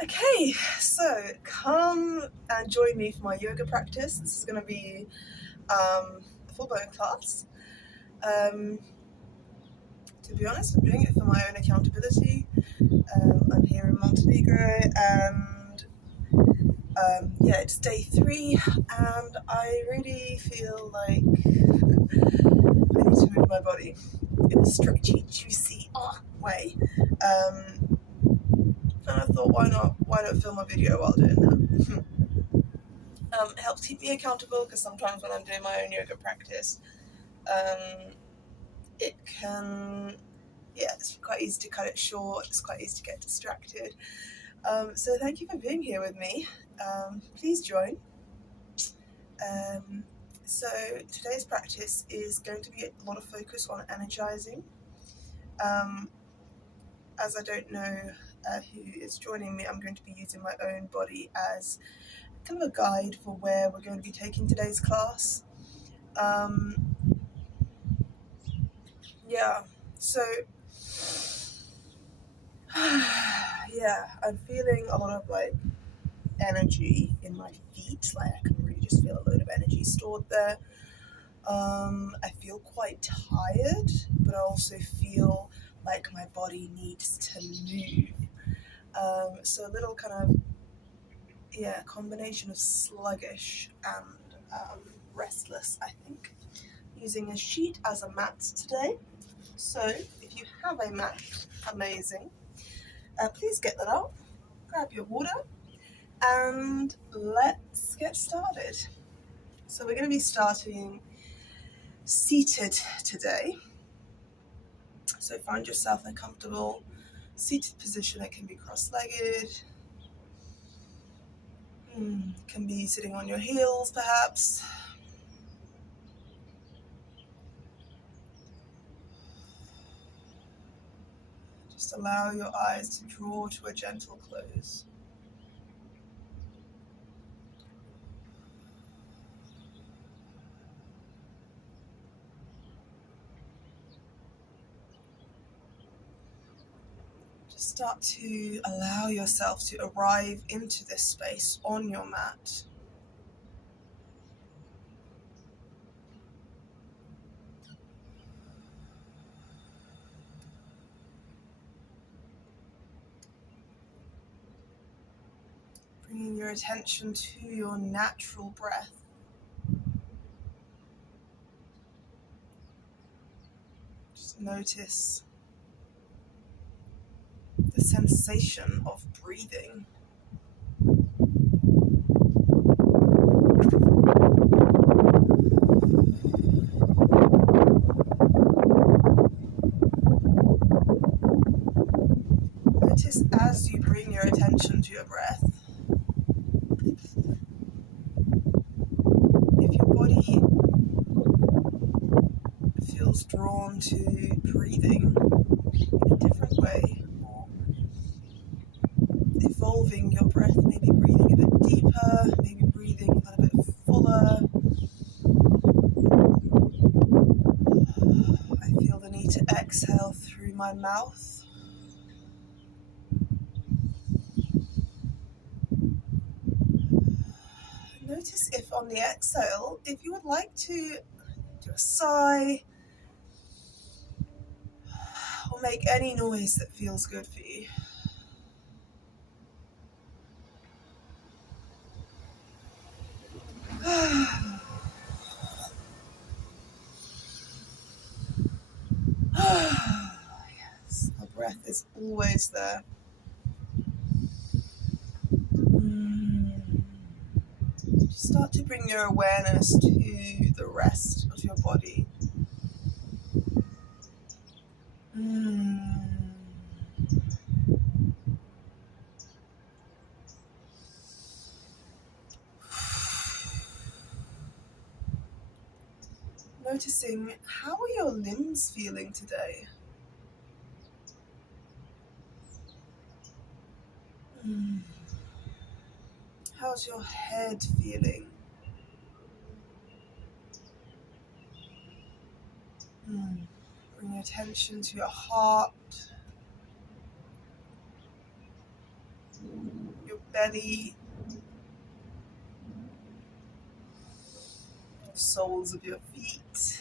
Okay, so come and join me for my yoga practice. This is going to be a full-blown class. To be honest, I'm doing it for my own accountability. I'm here in Montenegro, and it's day 3, and I really feel like I need to move my body in a stretchy, juicy way. And I thought, why not film a video while doing that? It helps keep me accountable, because sometimes when I'm doing my own yoga practice, it can, it's quite easy to cut it short. It's quite easy to get distracted. So thank you for being here with me. Please join. So today's practice is going to be a lot of focus on energizing. As I don't know who is joining me, I'm going to be using my own body as kind of a guide for where we're going to be taking today's class. So I'm feeling a lot of like energy in my feet. Like I can really just feel a load of energy stored there. I feel quite tired, but I also feel like my body needs to move. So a little kind of combination of sluggish and restless, I think. Using a sheet as a mat today. So if you have a mat, amazing. Please get that out, grab your water, and let's get started. So we're going to be starting seated today. So find yourself in a comfortable seated position. It can be cross-legged, can be sitting on your heels perhaps. Just allow your eyes to draw to a gentle close. Just start to allow yourself to arrive into this space on your mat. Bringing your attention to your natural breath. Just notice the sensation of breathing. Notice as you bring your attention to your breath, if your body feels drawn to breathing in a different way, or evolving your breath, maybe breathing a bit deeper, maybe breathing a little bit fuller. I feel the need to exhale through my mouth. Notice if on the exhale, if you would like to do a sigh or make any noise that feels good for you. Yes, our breath is always there. Start to bring your awareness to the rest of your body. Noticing, how are your limbs feeling today? How's your head feeling? Bring your attention to your heart. belly, soles of your feet,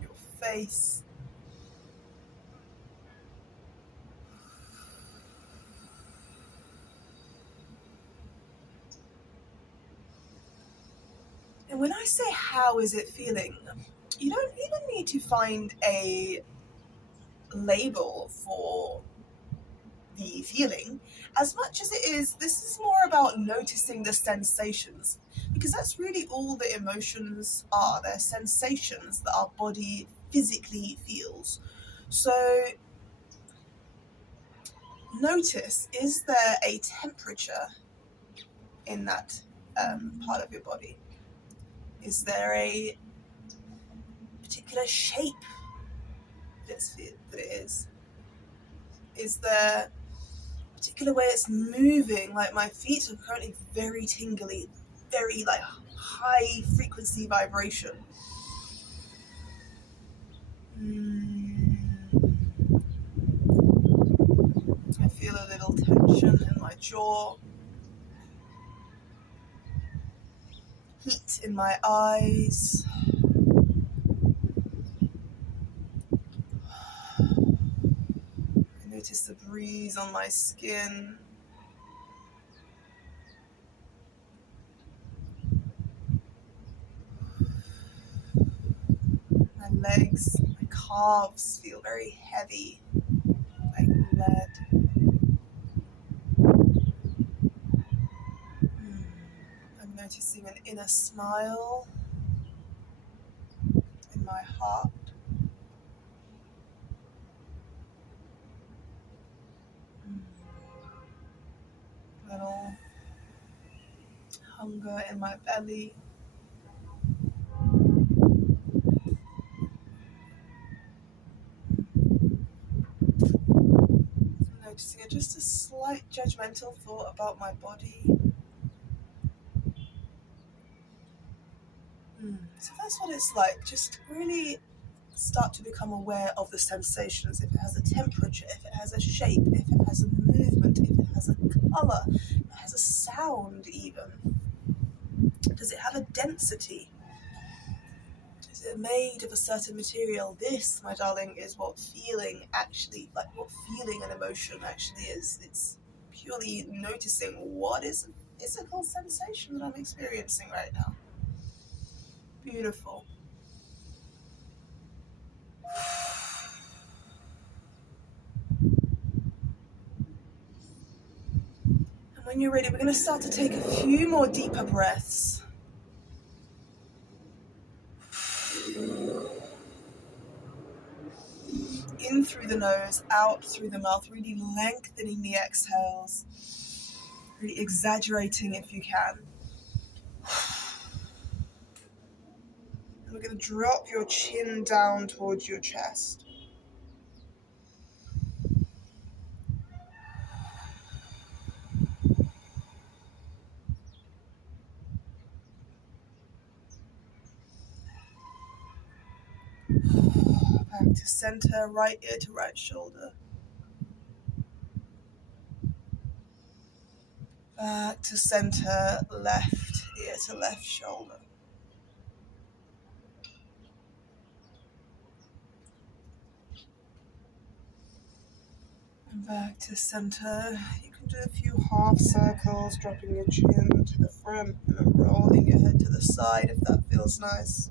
your face. And when I say how is it feeling, you don't even need to find a label for the feeling as much as it is, this is more about noticing the sensations, because that's really all the emotions are. They're sensations that our body physically feels. So notice, is there a temperature in that part of your body? Is there a particular shape that it is? Is there a particular way it's moving? Like my feet are currently very tingly, very like high frequency vibration. I feel a little tension in my jaw, heat in my eyes. I notice the breeze on my skin. My legs, my calves feel very heavy, like lead. I'm noticing an inner smile in my heart. Little hunger in my belly. I'm noticing just a slight judgmental thought about my body. So that's what it's like. Just really start to become aware of the sensations. If it has a temperature, if it has a shape, if it has a movement, if it has a colour, if it has a sound even. Does it have a density? Is it made of a certain material? This, my darling, is what feeling actually, like what feeling and emotion actually is. It's purely noticing what is a physical sensation that I'm experiencing right now. Beautiful. And when you're ready, we're going to start to take a few more deeper breaths. In through the nose, out through the mouth, really lengthening the exhales, really exaggerating if you can. And we're going to drop your chin down towards your chest. Back to center, right ear to right shoulder. Back to center, left ear to left shoulder. And back to center. You can do a few half circles, dropping your chin to the front and then rolling your head to the side if that feels nice.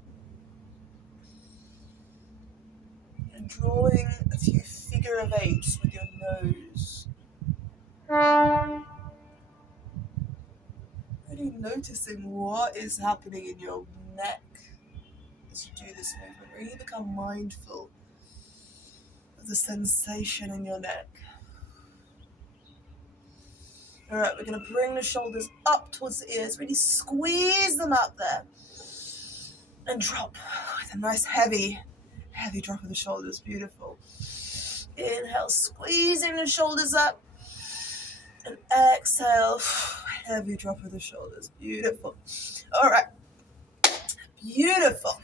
And drawing a few figure of eights with your nose. Really noticing what is happening in your neck as you do this movement. Really become mindful of the sensation in your neck. Alright, we're going to bring the shoulders up towards the ears. Really squeeze them up there. And drop with a nice heavy drop of the shoulders. Beautiful. Inhale, squeezing the shoulders up. And exhale, heavy drop of the shoulders. Beautiful. Alright. Beautiful.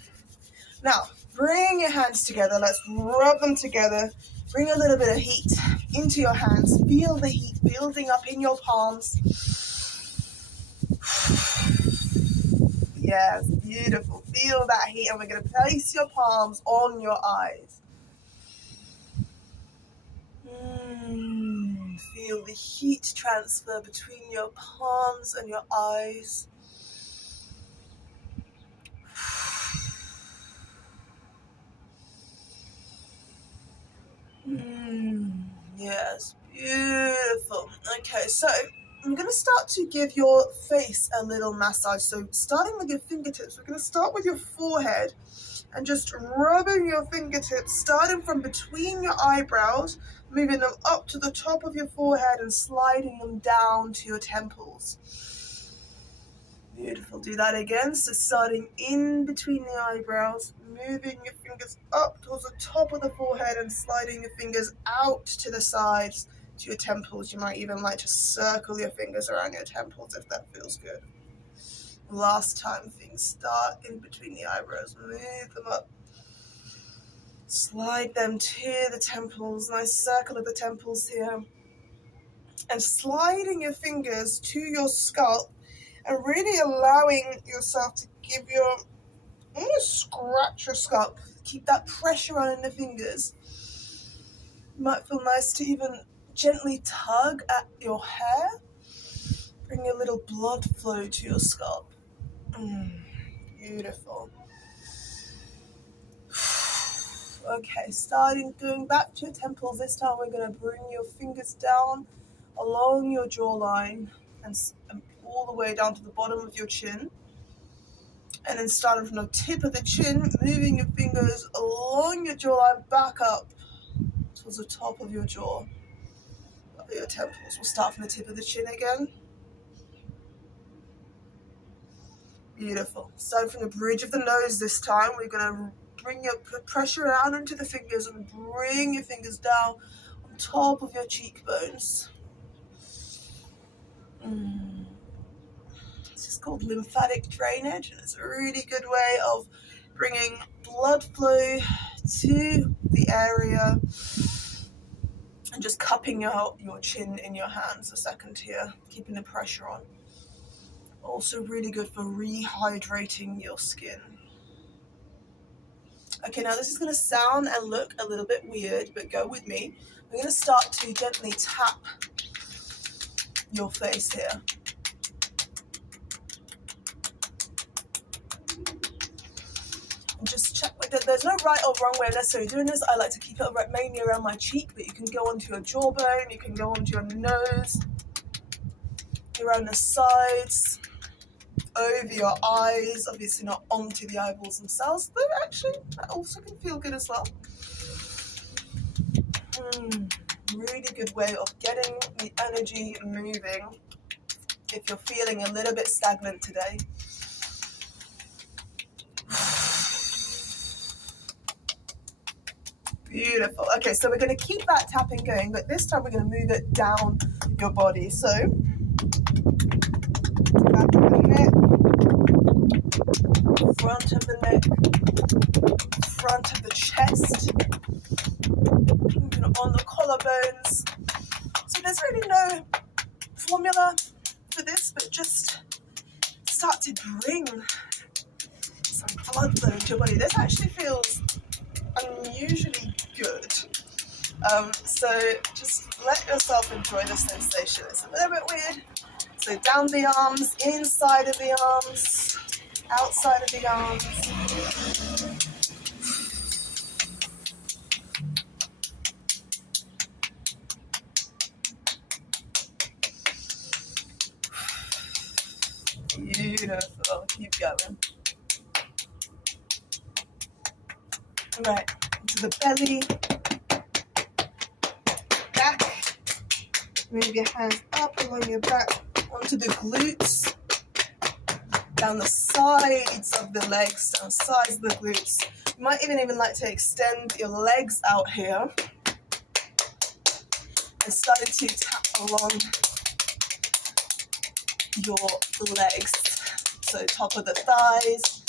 Now, bring your hands together. Let's rub them together. Bring a little bit of heat into your hands. Feel the heat building up in your palms. Yes, beautiful. Feel that heat, and we're going to place your palms on your eyes. Feel the heat transfer between your palms and your eyes. Yes, beautiful. Okay, so I'm going to start to give your face a little massage. So starting with your fingertips, we're going to start with your forehead and just rubbing your fingertips, starting from between your eyebrows, moving them up to the top of your forehead and sliding them down to your temples. Beautiful. Do that again. So starting in between the eyebrows, moving your fingers up towards the top of the forehead and sliding your fingers out to the sides to your temples. You might even like to circle your fingers around your temples if that feels good. Last time, things start in between the eyebrows. Move them up. Slide them to the temples. Nice circle of the temples here. And sliding your fingers to your scalp and really allowing yourself to give your, almost scratch your scalp. Keep that pressure on in the fingers. It might feel nice to even gently tug at your hair. Bring a little blood flow to your scalp. Beautiful. Okay, going back to your temples. This time we're going to bring your fingers down along your jawline and all the way down to the bottom of your chin. And then starting from the tip of the chin, moving your fingers along your jawline back up towards the top of your jaw, up at your temples. We'll start from the tip of the chin again. Beautiful. Starting from the bridge of the nose this time, we're going to bring your pressure out into the fingers and bring your fingers down on top of your cheekbones. This is called lymphatic drainage, and it's a really good way of bringing blood flow to the area and just cupping out your chin in your hands a second here, keeping the pressure on. Also really good for rehydrating your skin. Okay, now this is going to sound and look a little bit weird, but go with me. We're going to start to gently tap your face here. And just check, there's no right or wrong way of necessarily doing this. I like to keep it mainly around my cheek, but you can go onto your jawbone, you can go onto your nose, around the sides, over your eyes, obviously not onto the eyeballs themselves, but actually that also can feel good as well. Really good way of getting the energy moving if you're feeling a little bit stagnant today. Beautiful. Okay, so we're going to keep that tapping going, but this time we're going to move it down your body. So back of the neck, front of the neck, front of the chest, on the collarbones. So there's really no formula for this, but just start to bring some blood flow into your body. This actually feels unusually good. So just let yourself enjoy the sensation. It's a little bit weird. So down the arms, inside of the arms, outside of the arms. Beautiful. Keep going. Right, into the belly, back. Move your hands up along your back, onto the glutes, down the sides of the legs, down the sides of the glutes. You might even like to extend your legs out here and start to tap along your legs. So top of the thighs,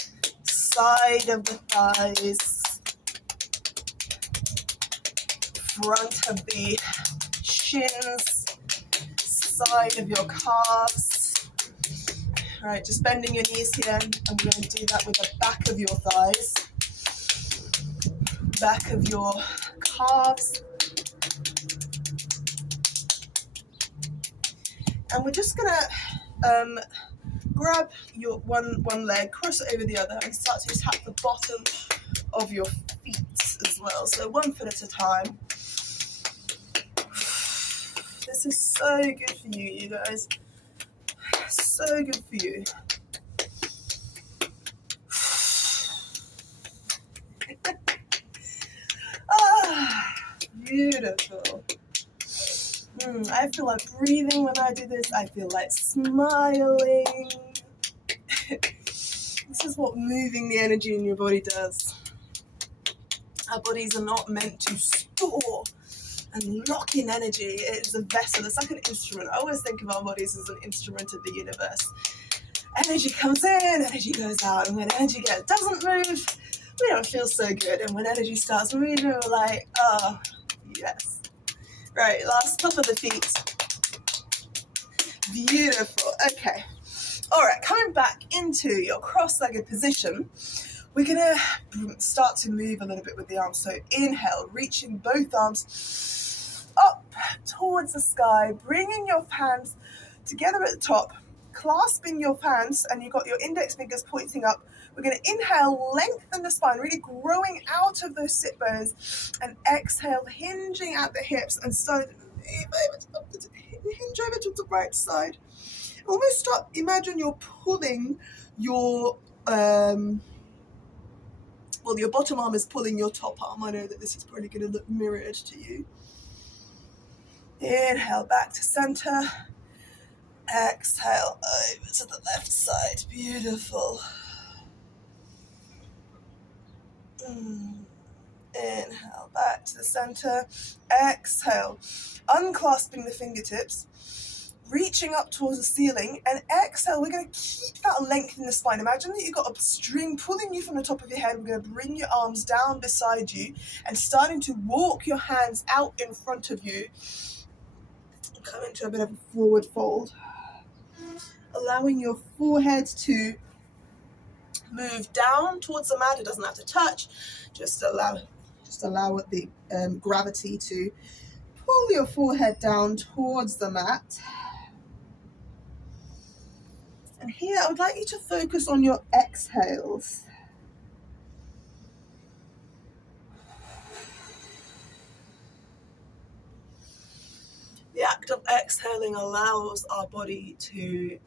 side of the thighs, front of the shins, side of your calves. All right, just bending your knees here. I'm going to do that with the back of your thighs, back of your calves. And we're just going to grab your one leg, cross it over the other, and start to tap the bottom of your feet as well. So 1 foot at a time. This is so good for you, you guys. So good for you. Ah, beautiful. I feel like breathing when I do this. I feel like smiling. This is what moving the energy in your body does. Our bodies are not meant to store and lock in energy. It's a vessel. It's like an instrument. I always think of our bodies as an instrument of the universe. Energy comes in, energy goes out, and when energy doesn't move, we don't feel so good. And when energy starts moving, we're like, oh, yes. Right, last top of the feet. Beautiful. Okay. All right, coming back into your cross-legged position, we're going to start to move a little bit with the arms. So inhale, reaching both arms up towards the sky, bringing your hands together at the top, clasping your hands, and you've got your index fingers pointing up. We're going to inhale, lengthen the spine, really growing out of those sit bones, and exhale, hinging at the hips and start to hinge over to the right side. Almost start, imagine you're pulling your, your bottom arm is pulling your top arm. I know that this is probably going to look mirrored to you. Inhale, back to center. Exhale, over to the left side. Beautiful. Inhale, back to the center. Exhale, unclasping the fingertips, reaching up towards the ceiling, and exhale, we're going to keep that length in the spine. Imagine that you've got a string pulling you from the top of your head. We're going to bring your arms down beside you and starting to walk your hands out in front of you. Come into a bit of a forward fold, allowing your forehead to move down towards the mat. It doesn't have to touch. Just allow the gravity to pull your forehead down towards the mat. And here I would like you to focus on your exhales. The act of exhaling allows our body to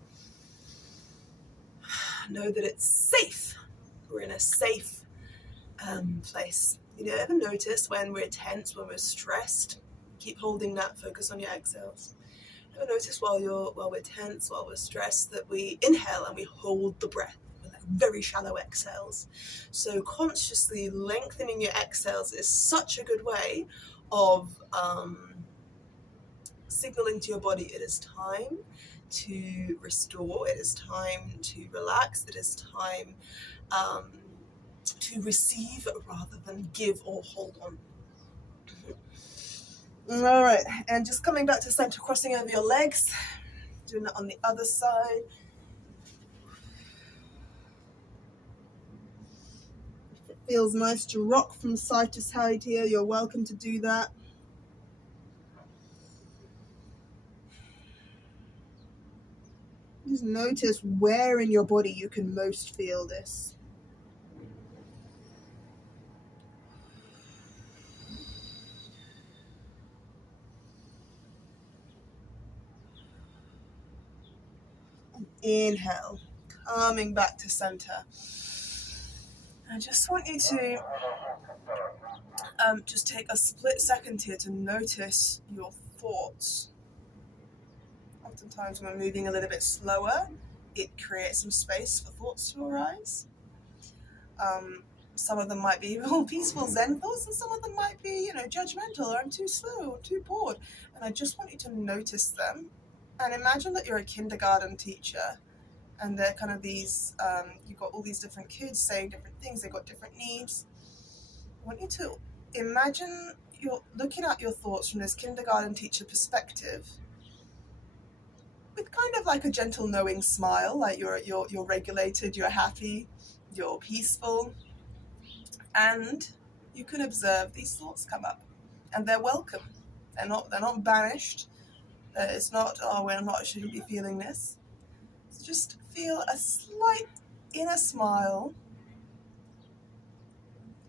know that it's safe. We're in a safe place. You know, ever notice when we're tense, when we're stressed? Keep holding that focus on your exhales. Ever notice while we're tense, while we're stressed, that we inhale and we hold the breath with like very shallow exhales. So consciously lengthening your exhales is such a good way of signaling to your body it is time to restore, it is time to relax, it is time to receive rather than give or hold on. All right, and just coming back to center, crossing over your legs, doing that on the other side. If it feels nice to rock from side to side here, you're welcome to do that. Just notice where in your body you can most feel this. Inhale, coming back to center. I just want you to just take a split second here to notice your thoughts. Oftentimes when we're moving a little bit slower, it creates some space for thoughts to arise. Some of them might be more peaceful Zen thoughts, and some of them might be, judgmental, or I'm too slow, or too bored. And I just want you to notice them. And imagine that you're a kindergarten teacher, and they're kind of these, you've got all these different kids saying different things, they've got different needs. I want you to imagine you're looking at your thoughts from this kindergarten teacher perspective with kind of like a gentle knowing smile, like you're regulated, you're happy, you're peaceful, and you can observe these thoughts come up, and they're welcome. They're not banished. It's not, oh, shouldn't be feeling this. So just feel a slight inner smile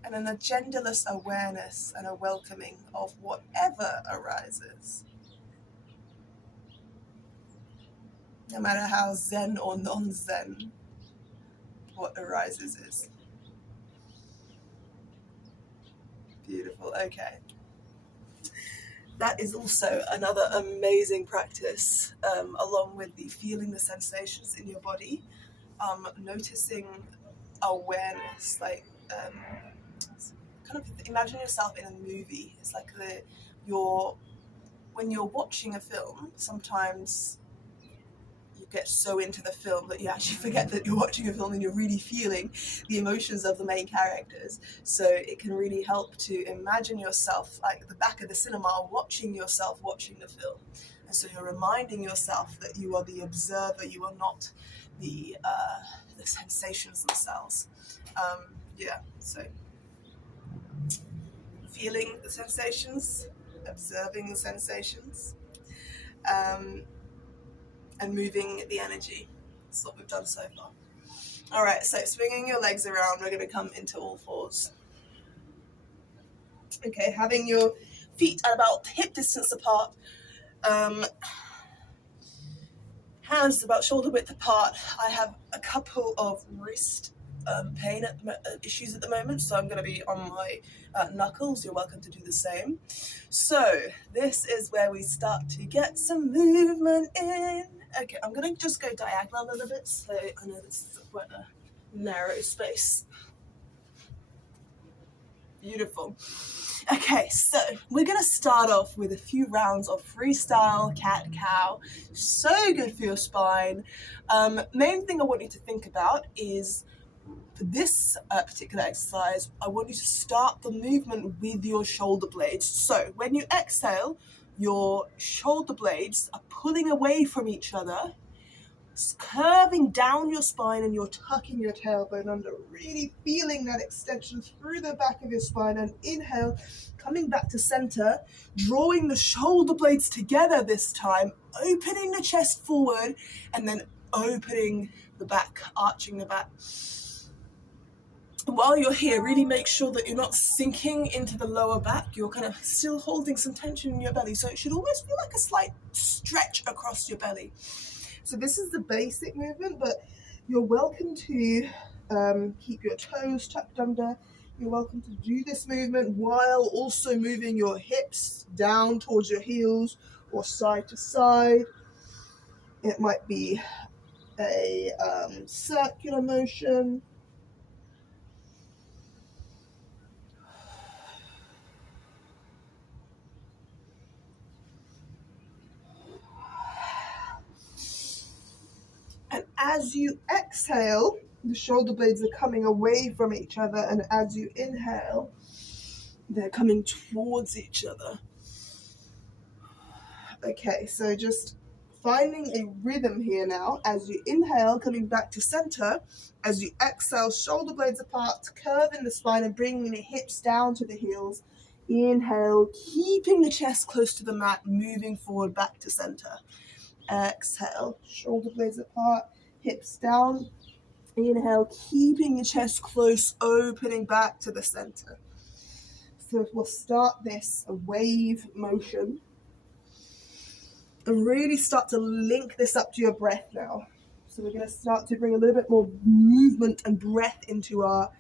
and an agendaless awareness and a welcoming of whatever arises. No matter how zen or non-zen what arises is. Beautiful, okay. That is also another amazing practice, along with the feeling the sensations in your body, noticing awareness, like kind of imagine yourself in a movie. It's like when you're watching a film, sometimes you get so into the film that you actually forget that you're watching a film and you're really feeling the emotions of the main characters. So it can really help to imagine yourself like at the back of the cinema watching yourself watching the film. And so you're reminding yourself that you are the observer, you are not the sensations themselves. So feeling the sensations, observing the sensations, and moving the energy. That's what we've done so far. All right, so swinging your legs around, we're going to come into all fours. Okay, having your feet at about hip distance apart, hands about shoulder width apart. I have a couple of wrist pain issues at the moment, so I'm going to be on my knuckles. You're welcome to do the same. So this is where we start to get some movement in. Okay, I'm going to just go diagonal a little bit, so I know this is quite a narrow space. Beautiful. Okay, so we're going to start off with a few rounds of freestyle cat-cow. So good for your spine. Main thing I want you to think about is, for this particular exercise, I want you to start the movement with your shoulder blades. So when you exhale, your shoulder blades are pulling away from each other, curving down your spine, and you're tucking your tailbone under, really feeling that extension through the back of your spine. And inhale, coming back to center, drawing the shoulder blades together this time, opening the chest forward, and then opening the back, arching the back. While you're here, really make sure that you're not sinking into the lower back. You're kind of still holding some tension in your belly. So it should almost feel like a slight stretch across your belly. So this is the basic movement, but you're welcome to keep your toes tucked under. You're welcome to do this movement while also moving your hips down towards your heels or side to side. It might be a circular motion. And as you exhale, the shoulder blades are coming away from each other, and as you inhale, they're coming towards each other. Okay, so just finding a rhythm here now. As you inhale, coming back to center. As you exhale, shoulder blades apart, curving the spine and bringing the hips down to the heels. Inhale, keeping the chest close to the mat, moving forward back to center. Exhale, shoulder blades apart, hips down. Inhale, keeping the chest close, opening back to the center. So we'll start this a wave motion and really start to link this up to your breath now. So we're going to start to bring a little bit more movement and breath into our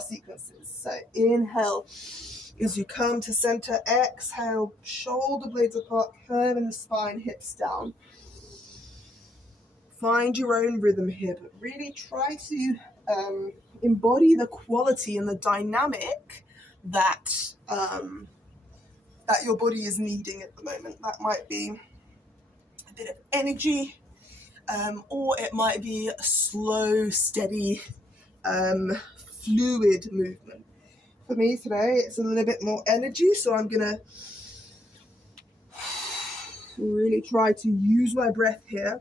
sequences. So inhale as you come to center. Exhale, shoulder blades apart, curving the spine, hips down. Find your own rhythm here, but really try to embody the quality and the dynamic that your body is needing at the moment. That might be a bit of energy, or it might be a slow, steady, fluid movement. For me today, it's a little bit more energy, so I'm gonna really try to use my breath here.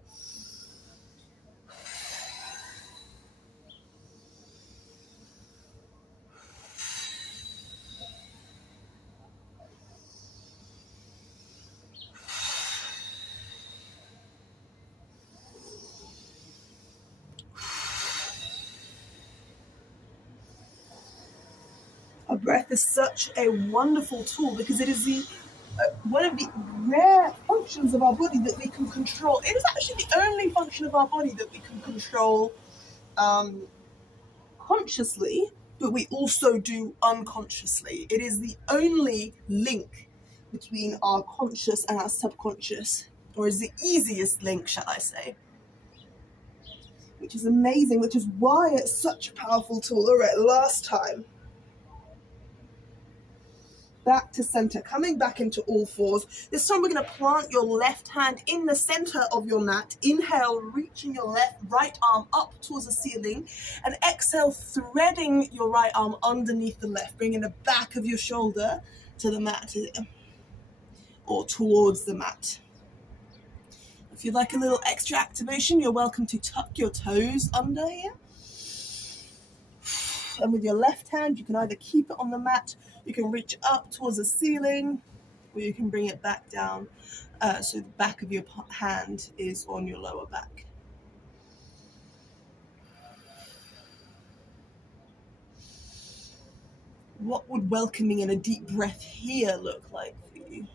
Our breath is such a wonderful tool because it is the one of the rare functions of our body that we can control. It is actually the only function of our body that we can control consciously, but we also do unconsciously. It is the only link between our conscious and our subconscious, or is the easiest link, shall I say, which is amazing, which is why it's such a powerful tool. All right, last time. Back to center, coming back into all fours. This time we're going to plant your left hand in the center of your mat. Inhale, reaching your right arm up towards the ceiling, and exhale, threading your right arm underneath the left, bringing the back of your shoulder to the mat or towards the mat. If you'd like a little extra activation, you're welcome to tuck your toes under here. And with your left hand, you can either keep it on the mat, you can reach up towards the ceiling, or you can bring it back down so the back of your hand is on your lower back. What would welcoming and a deep breath here look like for you?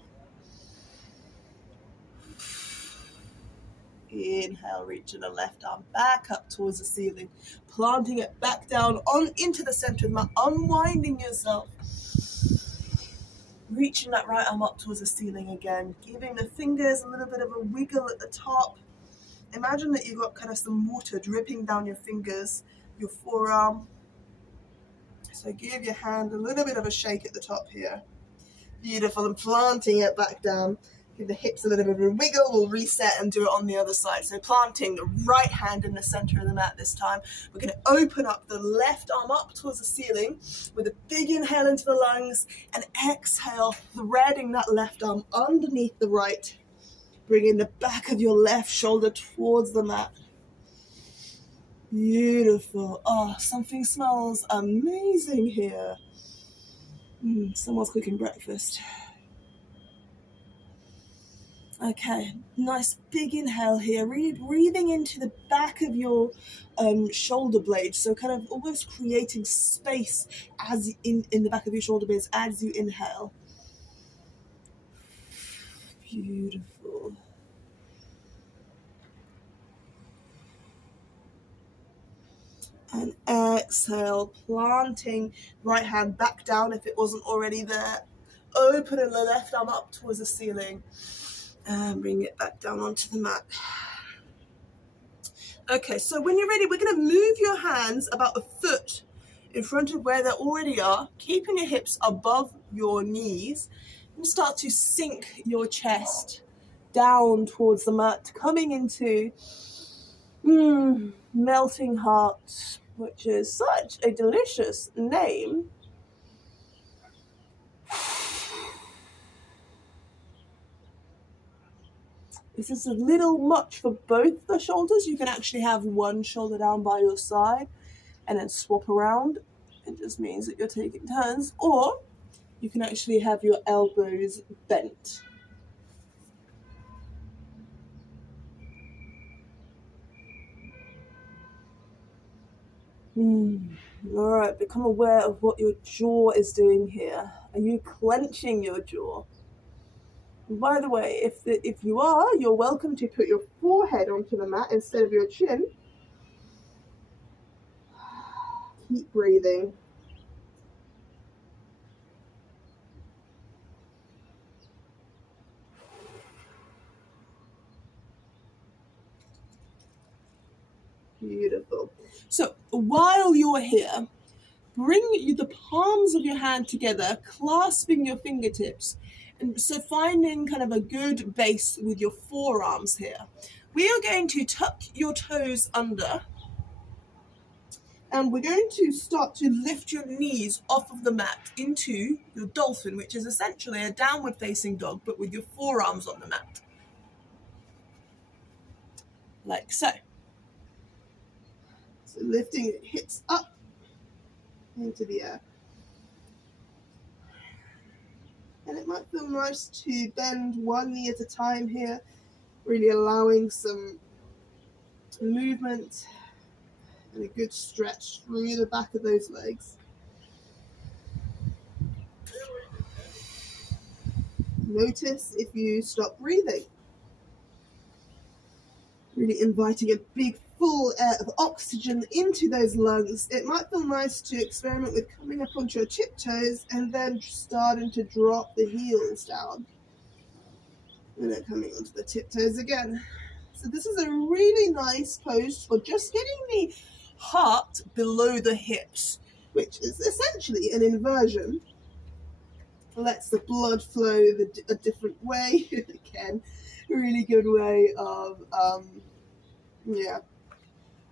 Inhale, reaching the left arm back up towards the ceiling, planting it back down on into the center of the mat, unwinding yourself. Reaching that right arm up towards the ceiling again, giving the fingers a little bit of a wiggle at the top. Imagine that you've got kind of some water dripping down your fingers, your forearm. So give your hand a little bit of a shake at the top here. Beautiful, and planting it back down. Give the hips a little bit of a wiggle. We'll reset and do it on the other side. So planting the right hand in the center of the mat this time. We're going to open up the left arm up towards the ceiling with a big inhale into the lungs, and exhale, threading that left arm underneath the right, bringing the back of your left shoulder towards the mat. Beautiful. Oh, something smells amazing here. Someone's cooking breakfast. Okay, nice big inhale here, really breathing into the back of your shoulder blades, so kind of almost creating space as in the back of your shoulder blades as you inhale. Beautiful. And exhale, planting right hand back down if it wasn't already there. Opening the left arm up towards the ceiling. And bring it back down onto the mat. Okay, so when you're ready, we're going to move your hands about a foot in front of where they already are, keeping your hips above your knees, and start to sink your chest down towards the mat, coming into melting heart, which is such a delicious name. This is a little much for both the shoulders. You can actually have one shoulder down by your side and then swap around. It just means that you're taking turns. Or you can actually have your elbows bent. All right, become aware of what your jaw is doing here. Are you clenching your jaw? And by the way, if you are, you're welcome to put your forehead onto the mat instead of your chin. Keep breathing. Beautiful. So while you're here, bring the palms of your hand together, clasping your fingertips. And so finding kind of a good base with your forearms here. We are going to tuck your toes under And we're going to start to lift your knees off of the mat into your dolphin, which is essentially a downward facing dog, but with your forearms on the mat. Like so. So lifting your hips up into the air. And it might feel nice to bend one knee at a time here, really allowing some movement and a good stretch through the back of those legs. Notice if you stop breathing. Really inviting a big full air of oxygen into those lungs. It might feel nice to experiment with coming up onto your tiptoes and then starting to drop the heels down. And then coming onto the tiptoes again. So this is a really nice pose for just getting the heart below the hips, which is essentially an inversion. Lets the blood flow a different way. Again, a really good way of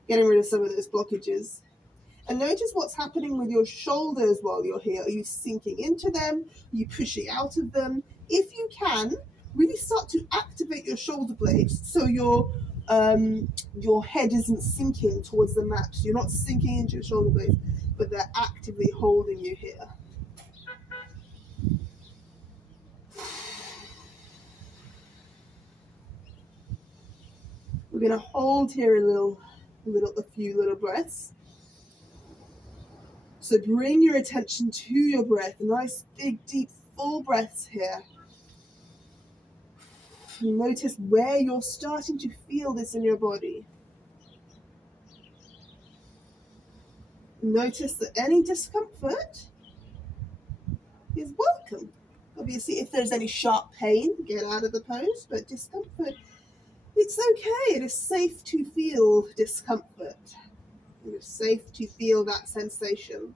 getting rid of some of those blockages. And notice what's happening with your shoulders while you're here. Are you sinking into them? Are you pushing out of them? If you can, really start to activate your shoulder blades so your head isn't sinking towards the mat. So you're not sinking into your shoulder blades, but they're actively holding you here. We're going to hold here a few little breaths. So bring your attention to your breath. Nice, big, deep, full breaths here. Notice where you're starting to feel this in your body. Notice that any discomfort is welcome. Obviously, if there's any sharp pain, get out of the pose, but discomfort, it's okay. It is safe to feel discomfort. It is safe to feel that sensation.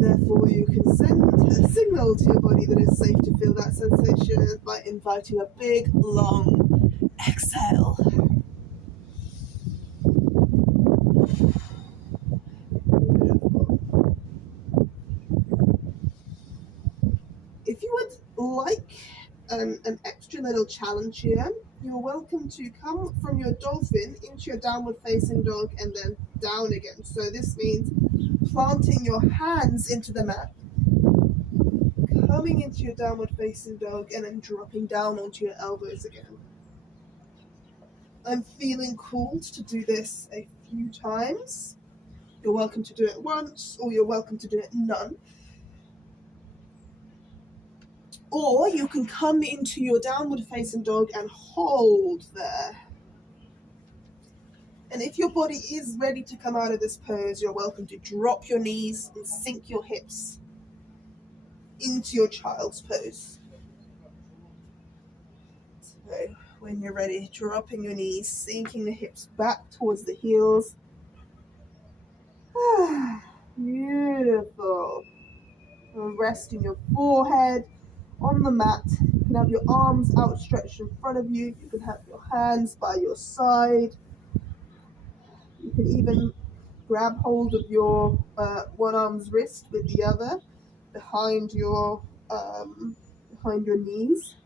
Therefore, you can send a signal to your body that it's safe to feel that sensation by inviting a big, long exhale. If you would like an extra little challenge here, you're welcome to come from your dolphin into your downward facing dog and then down again. So this means planting your hands into the mat, coming into your downward facing dog, and then dropping down onto your elbows again. I'm feeling called to do this a few times. You're welcome to do it once, or you're welcome to do it none. Or you can come into your downward facing dog and hold there. And if your body is ready to come out of this pose, you're welcome to drop your knees and sink your hips into your child's pose. So when you're ready, dropping your knees, sinking the hips back towards the heels. Beautiful. And resting your forehead on the mat. You can have your arms outstretched in front of you. You can have your hands by your side. You can even grab hold of your one arm's wrist with the other behind your knees.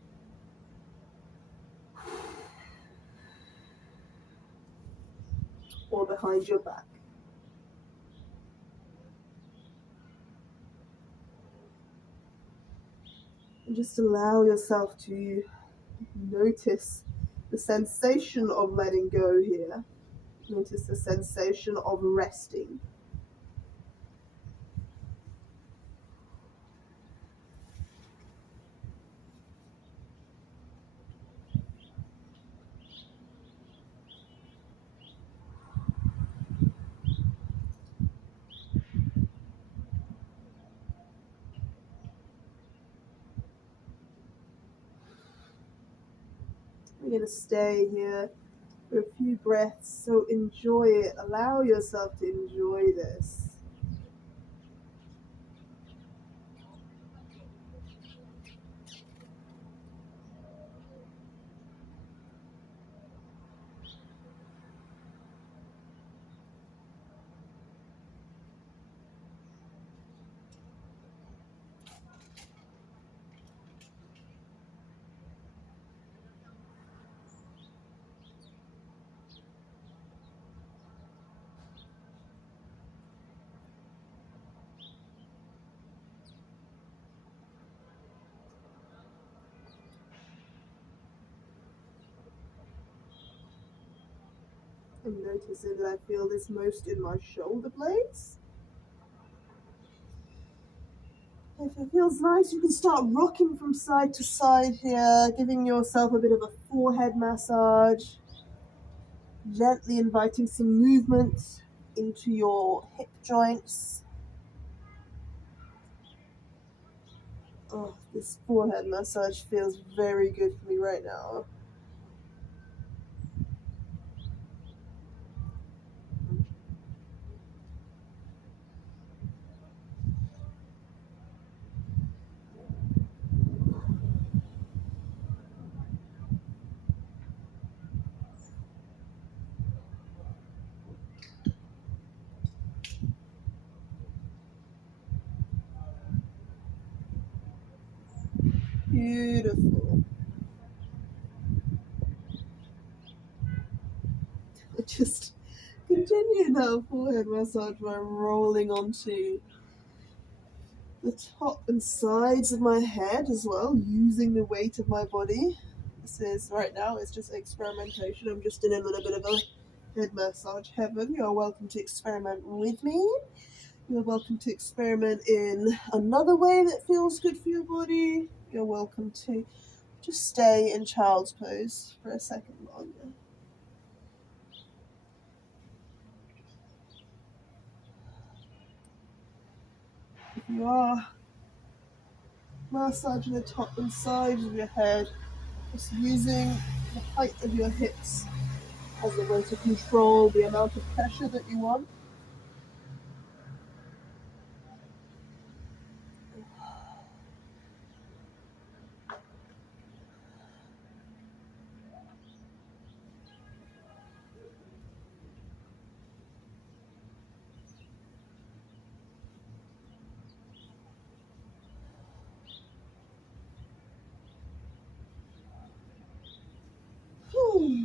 Or behind your back. And just allow yourself to notice the sensation of letting go here. Notice the sensation of resting. We're going to stay here for a few breaths, so enjoy it. Allow yourself to enjoy this. I'm noticing that I feel this most in my shoulder blades. If it feels nice, you can start rocking from side to side here, giving yourself a bit of a forehead massage, gently inviting some movement into your hip joints. Oh, this forehead massage feels very good for me right now. Beautiful. Just continue that forehead massage by rolling onto the top and sides of my head as well, using the weight of my body. This is, right now, it's just experimentation. I'm just in a little bit of a head massage heaven. You're welcome to experiment with me. You're welcome to experiment in another way that feels good for your body. You're welcome to just stay in child's pose for a second longer. If you are massaging the top and sides of your head, just using the height of your hips as a way to control the amount of pressure that you want.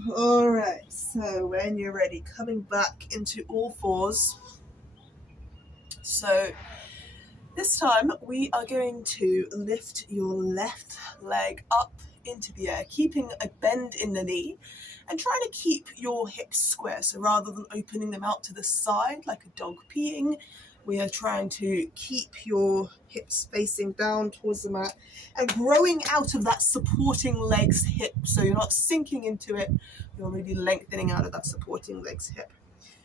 Alright, so when you're ready, coming back into all fours. So this time we are going to lift your left leg up into the air, keeping a bend in the knee and trying to keep your hips square. So rather than opening them out to the side like a dog peeing, we are trying to keep your hips facing down towards the mat and growing out of that supporting leg's hip. So you're not sinking into it, you're really lengthening out of that supporting leg's hip.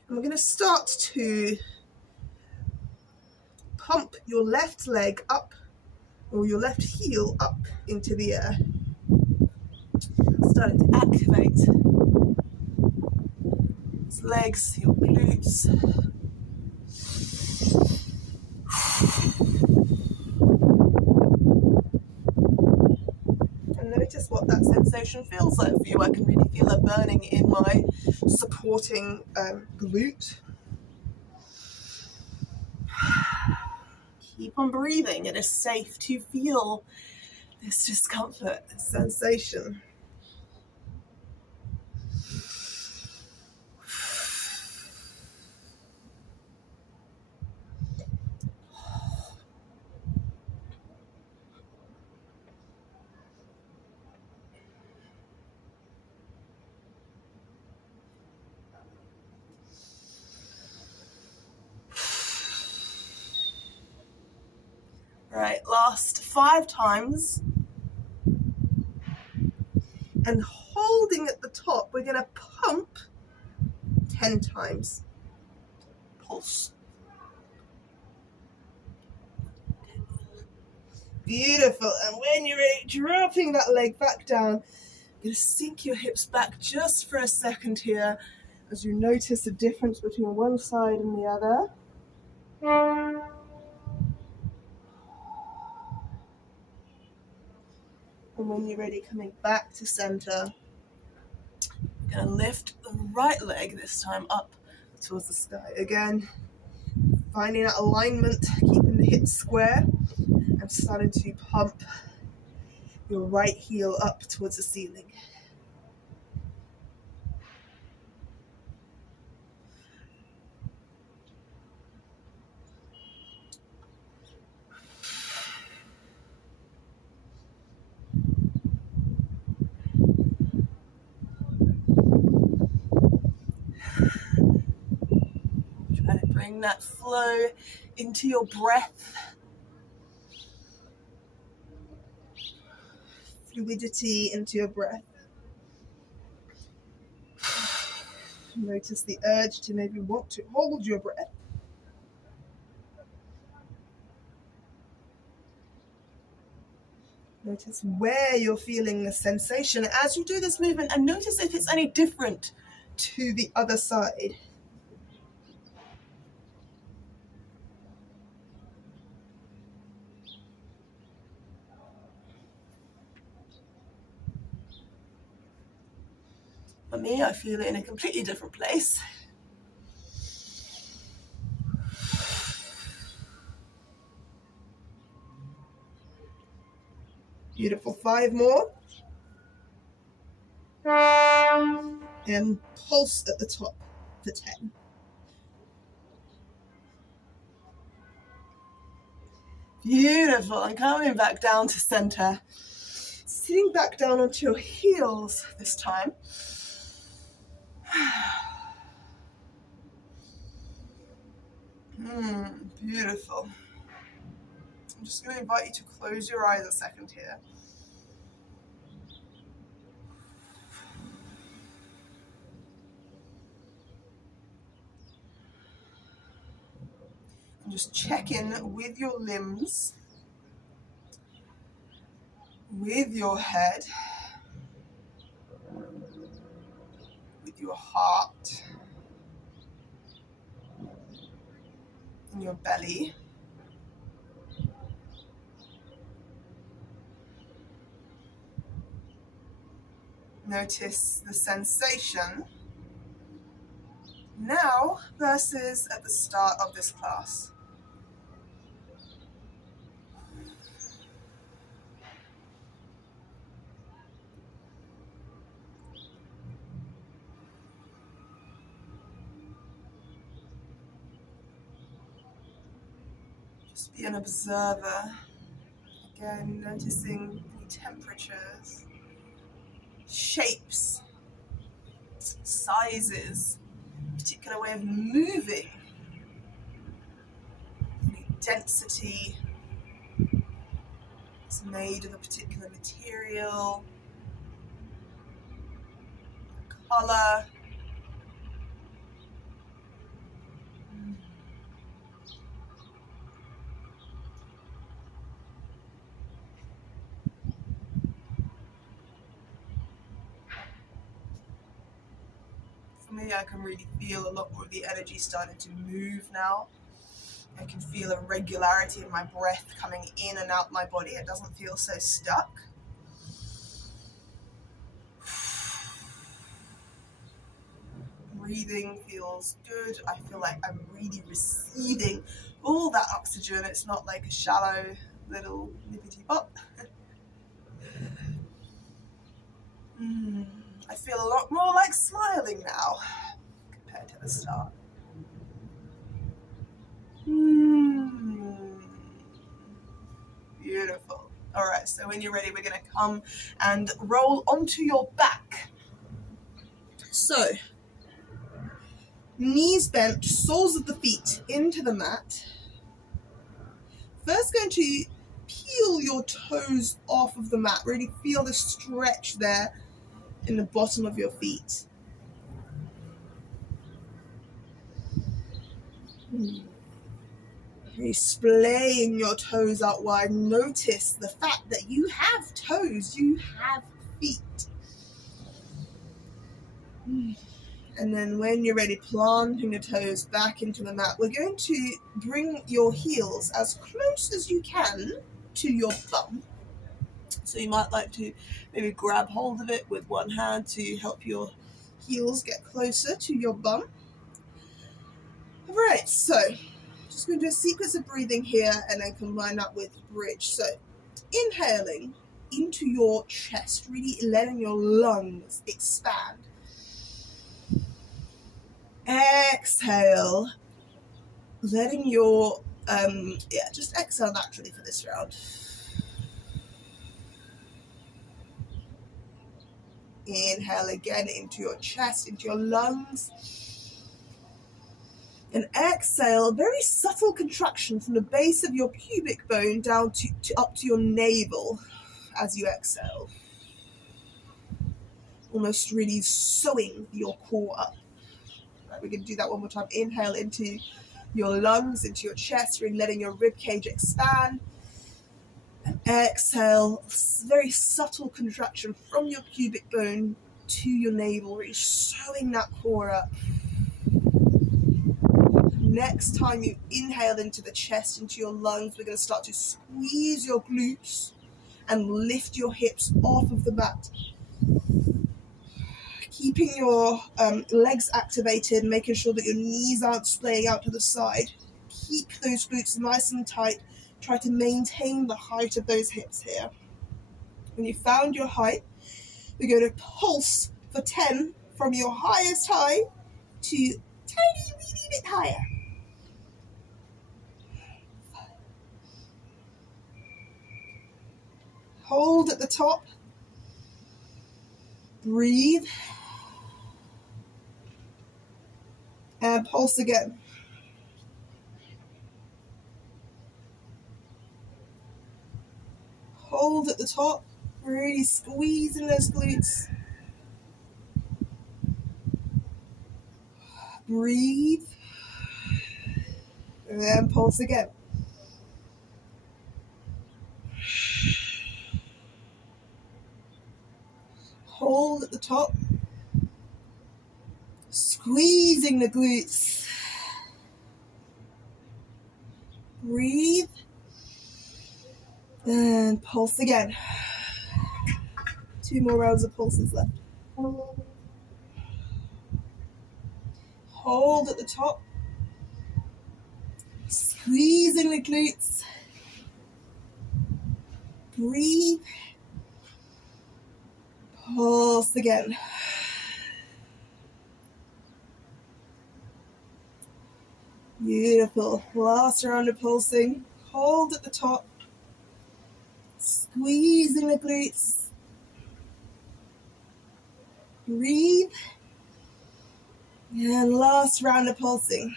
And we're going to start to pump your left leg up, or your left heel up into the air. Starting to activate these legs, your glutes. And notice what that sensation feels like for you. I can really feel a burning in my supporting glute. Keep on breathing. It is safe to feel this discomfort, this sensation. Right, last 5 times. And holding at the top, we're going to pump 10 times. Pulse. Beautiful. And when you're ready, dropping that leg back down, you're going to sink your hips back just for a second here as you notice the difference between one side and the other. And when you're ready, coming back to center, you're going to lift the right leg this time up towards the sky. Again, finding that alignment, keeping the hips square, and starting to pump your right heel up towards the ceiling. bring that flow into your breath. Fluidity into your breath. Notice the urge to maybe want to hold your breath. Notice where you're feeling the sensation as you do this movement, and notice if it's any different to the other side. For me, I feel it in a completely different place. Beautiful. 5 more. And pulse at the top for 10. Beautiful. And coming back down to center. Sitting back down onto your heels this time. Beautiful. I'm just going to invite you to close your eyes a second here. And just check in with your limbs, with your head, with your heart, and your belly. Notice the sensation now versus at the start of this class. Just be an observer. Again, noticing any temperatures, shapes, sizes, particular way of moving, any density. It's made of a particular material, color. For me, I can really feel a lot more of the energy starting to move now. I can feel a regularity in my breath coming in and out my body. It doesn't feel so stuck. Breathing feels good. I feel like I'm really receiving all that oxygen. It's not like a shallow little nippity pop. I feel a lot more like smiling now compared to the start. Beautiful. All right, so when you're ready, we're going to come and roll onto your back. So, knees bent, soles of the feet into the mat. First going to peel your toes off of the mat. Really feel the stretch there in the bottom of your feet. Really splaying your toes out wide. Notice the fact that you have toes, you have feet. And then when you're ready, planting the toes back into the mat, we're going to bring your heels as close as you can to your bum. So you might like to maybe grab hold of it with one hand to help your heels get closer to your bum. All right, so just going to do a sequence of breathing here and then combine that with bridge. So inhaling into your chest, really letting your lungs expand. Exhale, letting your, just exhale naturally for this round. Inhale again into your chest, into your lungs. And exhale, a very subtle contraction from the base of your pubic bone down to up to your navel as you exhale. Almost really sewing your core up. Right, we're going to do that one more time. Inhale into your lungs, into your chest, really letting your rib cage expand. And exhale, very subtle contraction from your pubic bone to your navel, really sewing that core up. Next time you inhale into the chest, into your lungs, we're going to start to squeeze your glutes and lift your hips off of the mat. Keeping your legs activated, making sure that your knees aren't splaying out to the side. Keep those glutes nice and tight. Try to maintain the height of those hips here. When you found your height, we're going to pulse for 10 from your highest high to tiny wee bit higher. Hold at the top. Breathe. And pulse again. Hold at the top. Really squeezing those glutes. Breathe. And then pulse again. Hold at the top. Squeezing the glutes. Breathe. And pulse again. 2 more rounds of pulses left. Hold at the top. Squeezing the glutes. Breathe. Pulse again. Beautiful. Last round of pulsing. Hold at the top. Squeezing the glutes. Breathe. And last round of pulsing.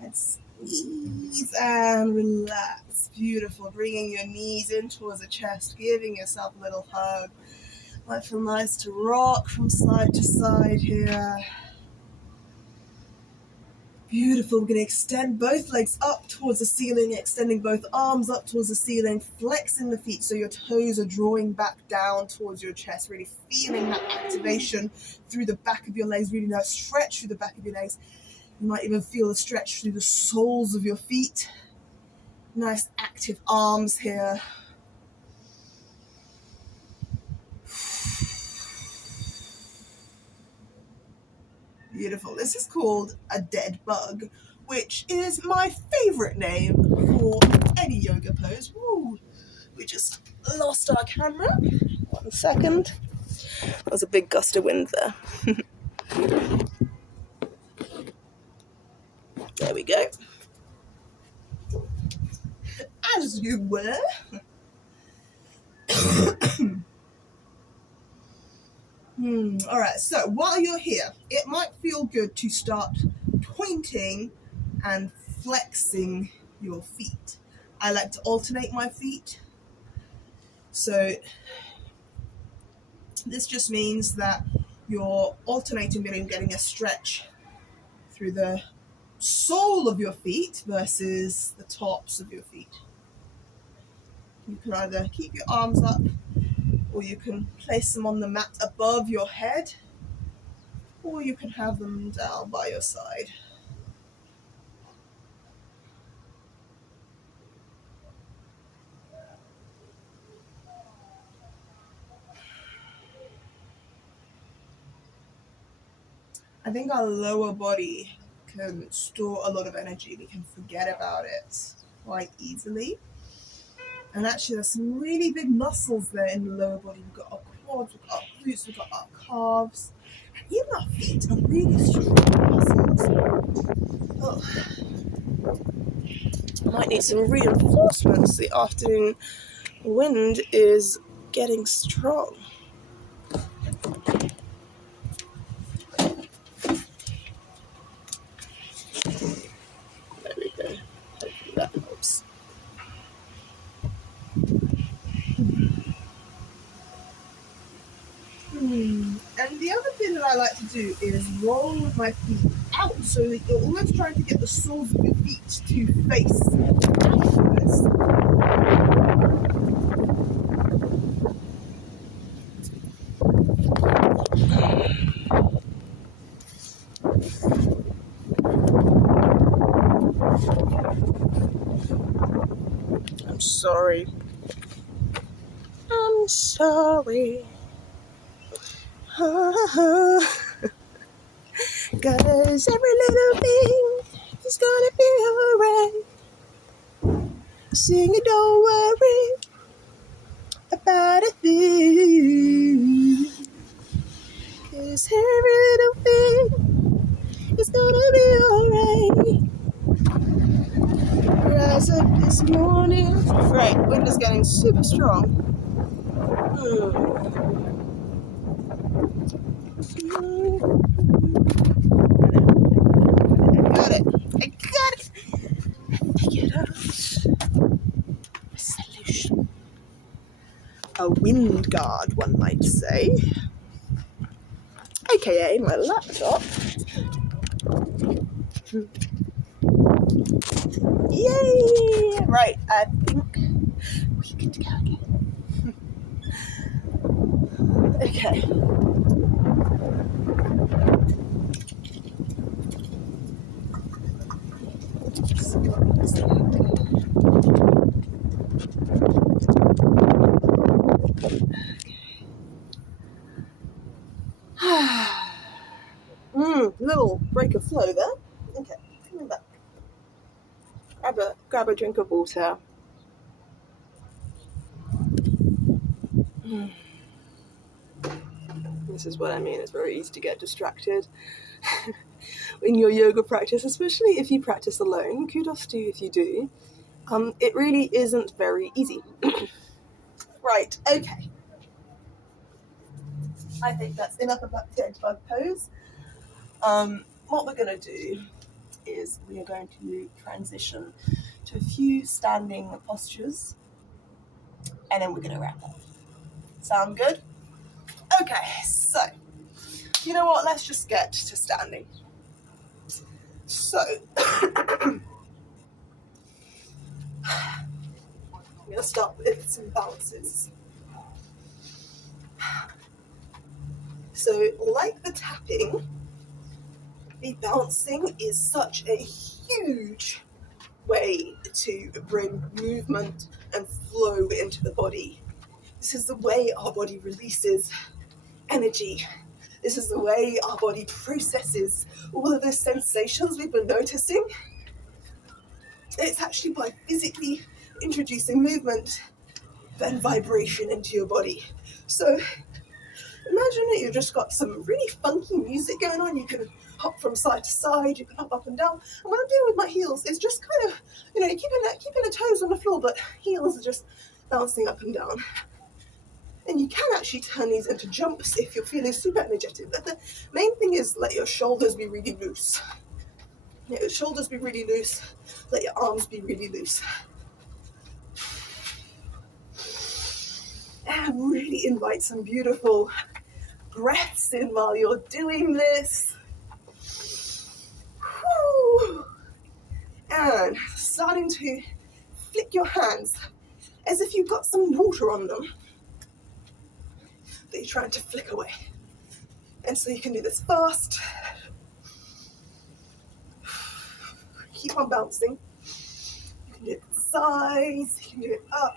And squeeze and relax. Beautiful. Bringing your knees in towards the chest, giving yourself a little hug. Might feel nice to rock from side to side here. Beautiful. We're going to extend both legs up towards the ceiling, extending both arms up towards the ceiling, flexing the feet so your toes are drawing back down towards your chest, really feeling that activation through the back of your legs, really nice stretch through the back of your legs. You might even feel a stretch through the soles of your feet. Nice active arms here. Beautiful. This is called a dead bug, which is my favorite name for any yoga pose. Woo. We just lost our camera. 1 second. That was a big gust of wind there. There we go. As you were. All right, so while you're here, it might feel good to start pointing and flexing your feet. I like to alternate my feet. So this just means that you're alternating between getting a stretch through the sole of your feet versus the tops of your feet. You can either keep your arms up or you can place them on the mat above your head, or you can have them down by your side. I think our lower body can store a lot of energy. We can forget about it quite easily. And actually there's some really big muscles there in the lower body. We've got our quads, we've got our glutes, we've got our calves. And even our feet are really strong muscles. Oh. I might need some reinforcements. The afternoon wind is getting strong. And the other thing that I like to do is roll my feet out so that you're almost trying to get the soles of your feet to face outwards. I'm sorry. I'm sorry. Cause every little thing is gonna be alright. Sing it, don't worry about a thing. Cause every little thing is gonna be alright. Rise up this morning. Right, wind is getting super strong. I got it. Figured out a solution. A wind guard, one might say. AKA my laptop. Yay! Right, I think we could go again. Okay. Little break of flow there. Okay, coming back. Grab a drink of water. This is what I mean, it's very easy to get distracted in your yoga practice, especially if you practice alone. Kudos to you if you do. It really isn't very easy. Right, okay. I think that's enough about the bug pose. What we're going to do is we are going to transition to a few standing postures, and then we're going to wrap up. Sound good? Okay, so, you know what, let's just get to standing. So, I'm going to start with some bounces. So, like the tapping, the bouncing is such a huge way to bring movement and flow into the body. This is the way our body releases energy. This is the way our body processes all of the sensations we've been noticing. It's actually by physically introducing movement and vibration into your body. So imagine that you've just got some really funky music going on. You can hop from side to side, you can hop up and down. And what I'm doing with my heels is just kind of, keeping the toes on the floor, but heels are just bouncing up and down. And you can actually turn these into jumps if you're feeling super energetic. But the main thing is let your shoulders be really loose. Let your shoulders be really loose. Let your arms be really loose. And really invite some beautiful breaths in while you're doing this. Whew. And starting to flick your hands as if you've got some water on them that you're trying to flick away. And so you can do this fast. Keep on bouncing. You can do it sides, you can do it up.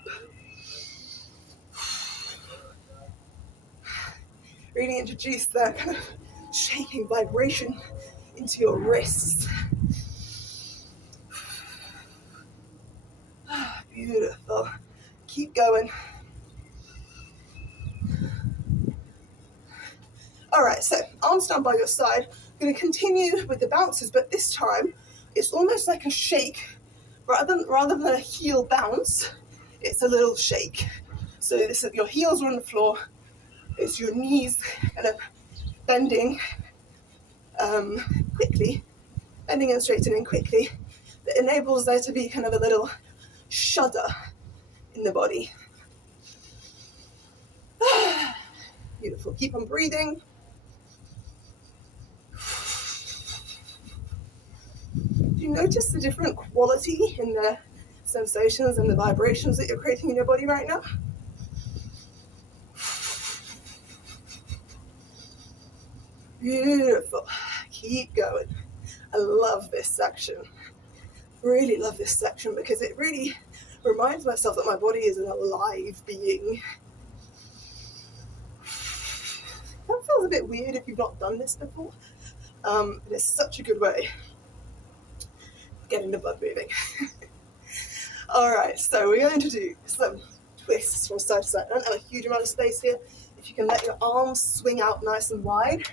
Really introduce that kind of shaking vibration into your wrists. Beautiful. Keep going. All right, so arms down by your side. I'm going to continue with the bounces, but this time it's almost like a shake. Rather than a heel bounce, it's a little shake. So this is your heels are on the floor. It's your knees kind of bending quickly, bending and straightening quickly. That enables there to be kind of a little shudder in the body. Beautiful. Keep on breathing. Do you notice the different quality in the sensations and the vibrations that you're creating in your body right now? Beautiful. Keep going. I love this section. Really love this section because it really reminds myself that my body is an alive being. That feels a bit weird if you've not done this before. It's such a good way of getting the blood moving. All right, so we're going to do some twists from side to side. I don't have a huge amount of space here. If you can let your arms swing out nice and wide,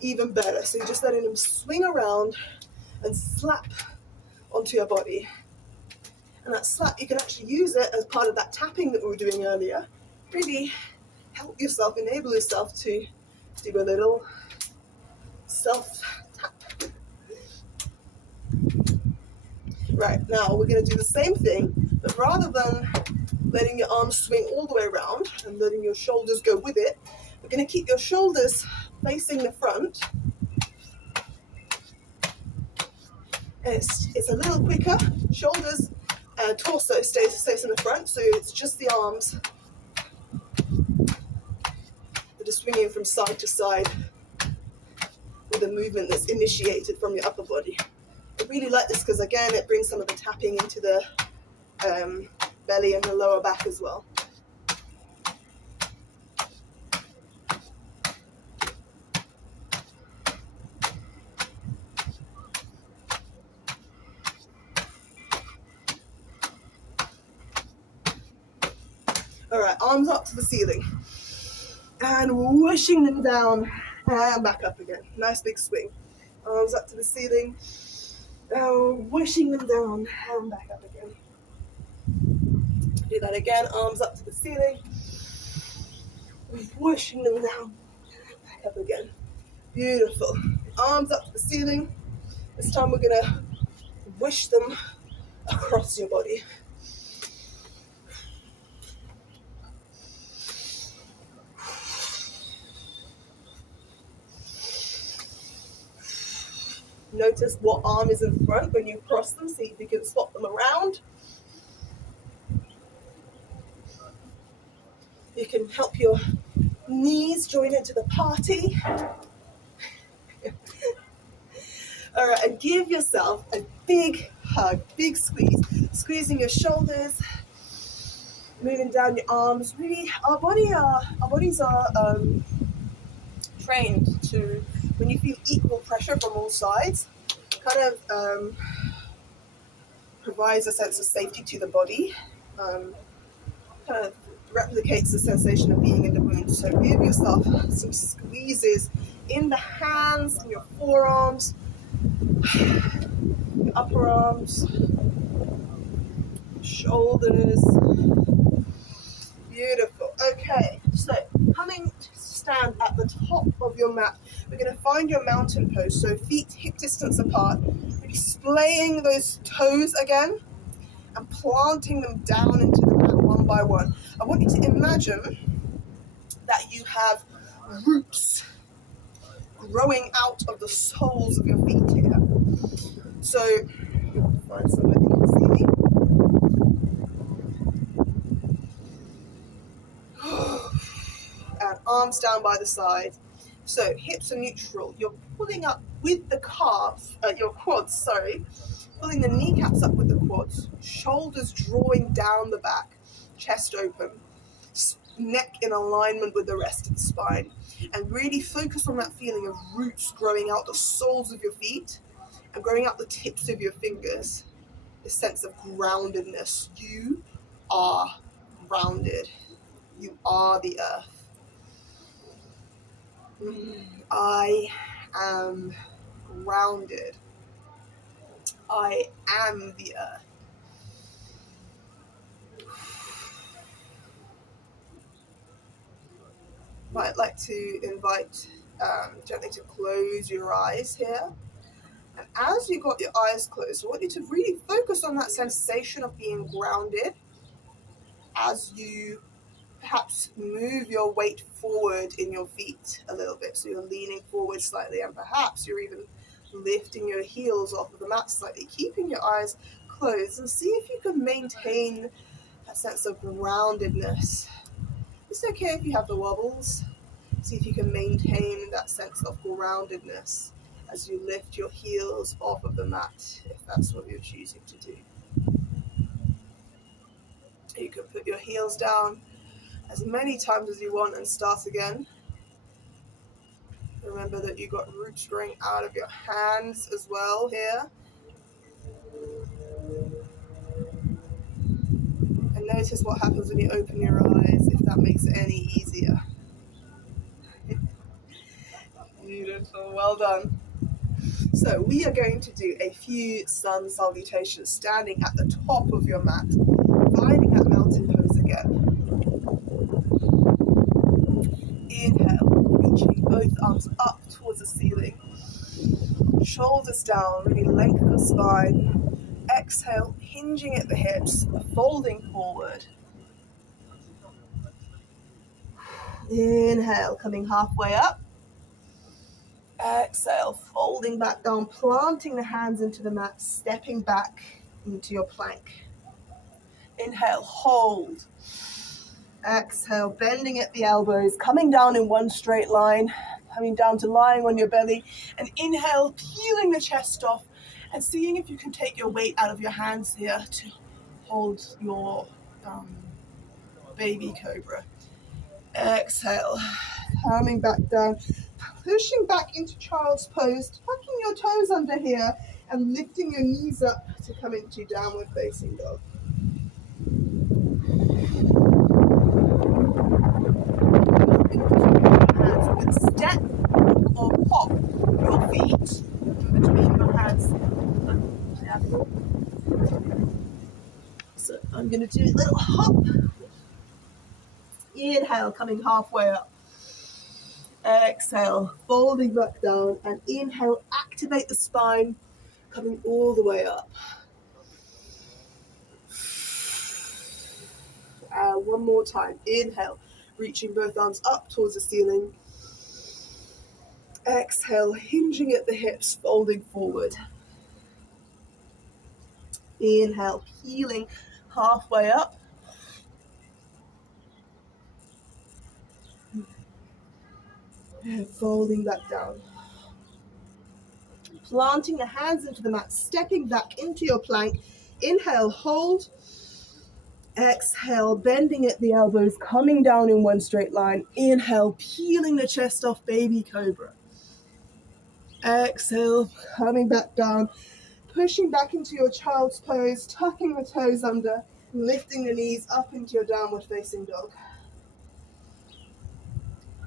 even better. So you're just letting them swing around and slap onto your body. And that slap, you can actually use it as part of that tapping that we were doing earlier. Really help yourself, enable yourself to do a little self-tap. Right, now we're going to do the same thing, but rather than letting your arms swing all the way around and letting your shoulders go with it, we're going to keep your shoulders facing the front. And it's a little quicker. Shoulders and torso stays in the front, so it's just the arms that are swinging from side to side with a movement that's initiated from your upper body. I really like this because, again, it brings some of the tapping into the belly and the lower back as well. All right, arms up to the ceiling. And whooshing them down and back up again. Nice big swing. Arms up to the ceiling. Whooshing them down and back up again. Do that again. Arms up to the ceiling. Whooshing them down and back up again. Beautiful. Arms up to the ceiling. This time we're going to whoosh them across your body. Notice what arm is in front when you cross them. See if you can swap them around. You can help your knees join into the party. All right, and give yourself a big hug, big squeeze. Squeezing your shoulders, moving down your arms. Really, our bodies are trained to, when you feel equal pressure from all sides, kind of provides a sense of safety to the body, kind of replicates the sensation of being in the wound. So give yourself some squeezes in the hands and your forearms, your upper arms, shoulders. Beautiful. Okay, so coming to stand at the top of your mat, we're going to find your mountain pose. So feet hip distance apart, really splaying those toes again and planting them down into the mat one by one. I want you to imagine that you have roots growing out of the soles of your feet here. So find somewhere that you can see me. And arms down by the side. So hips are neutral. You're pulling up with the calves, your quads, pulling the kneecaps up with the quads, shoulders drawing down the back, chest open, neck in alignment with the rest of the spine. And really focus on that feeling of roots growing out the soles of your feet and growing out the tips of your fingers. This sense of groundedness. You are grounded. You are the earth. I am grounded. I am the earth. Might like to invite gently to close your eyes here. And as you got your eyes closed, I want you to really focus on that sensation of being grounded as you perhaps move your weight forward in your feet a little bit. So you're leaning forward slightly, and perhaps you're even lifting your heels off of the mat slightly, keeping your eyes closed, and see if you can maintain a sense of groundedness. It's okay if you have the wobbles. See if you can maintain that sense of groundedness as you lift your heels off of the mat, if that's what you're choosing to do. You can put your heels down as many times as you want and start again. Remember that you've got roots growing out of your hands as well here. And notice what happens when you open your eyes, if that makes it any easier. Beautiful, well done. So we are going to do a few sun salutations standing at the top of your mat, finding that mountain pose again. Inhale, reaching both arms up towards the ceiling. Shoulders down, really lengthen the spine. Exhale, hinging at the hips, folding forward. Inhale, coming halfway up. Exhale, folding back down, planting the hands into the mat, stepping back into your plank. Inhale, hold. Exhale, bending at the elbows, coming down in one straight line, coming down to lying on your belly. And inhale, peeling the chest off and seeing if you can take your weight out of your hands here to hold your baby cobra. Exhale, coming back down, pushing back into child's pose, tucking your toes under here and lifting your knees up to come into downward facing dog. Step or hop your feet between your hands. So I'm going to do a little hop. Inhale, coming halfway up. Exhale, folding back down, and inhale, activate the spine, coming all the way up. One more time. Inhale, reaching both arms up towards the ceiling. Exhale, hinging at the hips, folding forward. Inhale, peeling halfway up. And folding back down. Planting the hands into the mat, stepping back into your plank. Inhale, hold. Exhale, bending at the elbows, coming down in one straight line. Inhale, peeling the chest off, baby cobra. Exhale, coming back down, pushing back into your child's pose, tucking the toes under, lifting the knees up into your downward facing dog.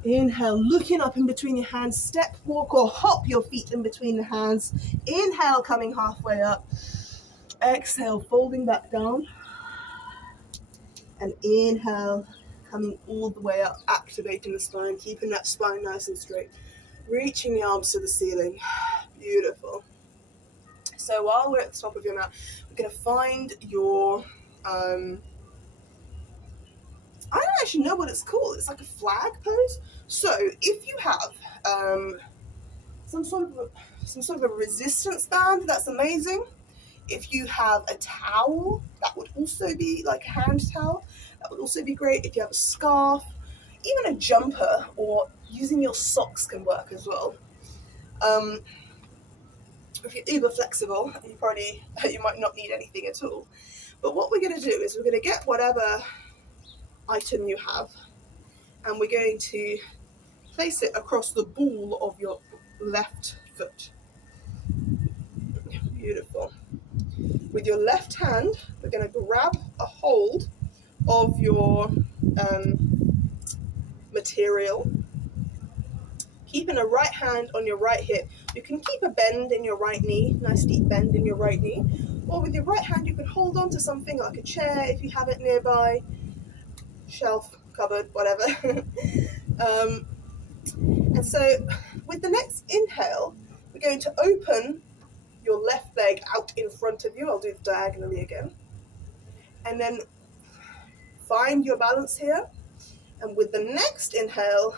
Inhale, looking up in between your hands, step, walk, or hop your feet in between the hands. Inhale, coming halfway up. Exhale, folding back down. And inhale, coming all the way up, activating the spine, keeping that spine nice and straight. Reaching the arms to the ceiling. Beautiful. So while we're at the top of your mat, we're going to find your, I don't actually know what it's called. It's like a flag pose. So if you have some sort of a resistance band, that's amazing. If you have a towel, that would also be like a hand towel. That would also be great. If you have a scarf, even a jumper, or using your socks can work as well. If you're uber flexible, you might not need anything at all. But what we're going to do is we're going to get whatever item you have, and we're going to place it across the ball of your left foot. Beautiful. With your left hand, we're going to grab a hold of your material, keeping a right hand on your right hip. You can keep a bend in your right knee, nice deep bend in your right knee, or with your right hand you can hold on to something like a chair if you have it nearby, shelf, cupboard, whatever. And so with the next inhale, we're going to open your left leg out in front of you. I'll do it diagonally again. And then find your balance here. And with the next inhale,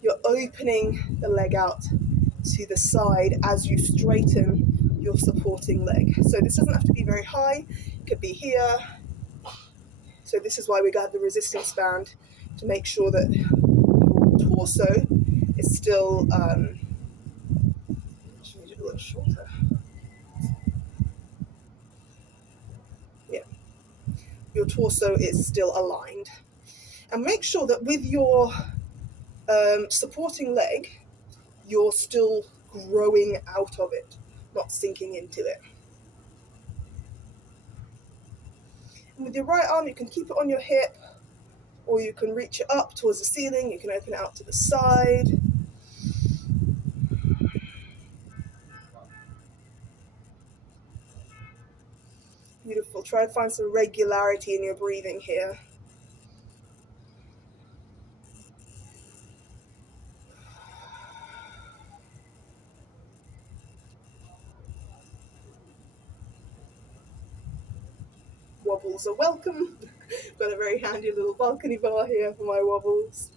you're opening the leg out to the side as you straighten your supporting leg. So this doesn't have to be very high, it could be here. So this is why we got the resistance band, to make sure that your torso is still, should make it a little shorter. Yeah, your torso is still aligned. And make sure that with your supporting leg, you're still growing out of it, not sinking into it. And with your right arm, you can keep it on your hip, or you can reach it up towards the ceiling. You can open it out to the side. Beautiful. Try to find some regularity in your breathing here. Wobbles are welcome. Got a very handy little balcony bar here for my wobbles.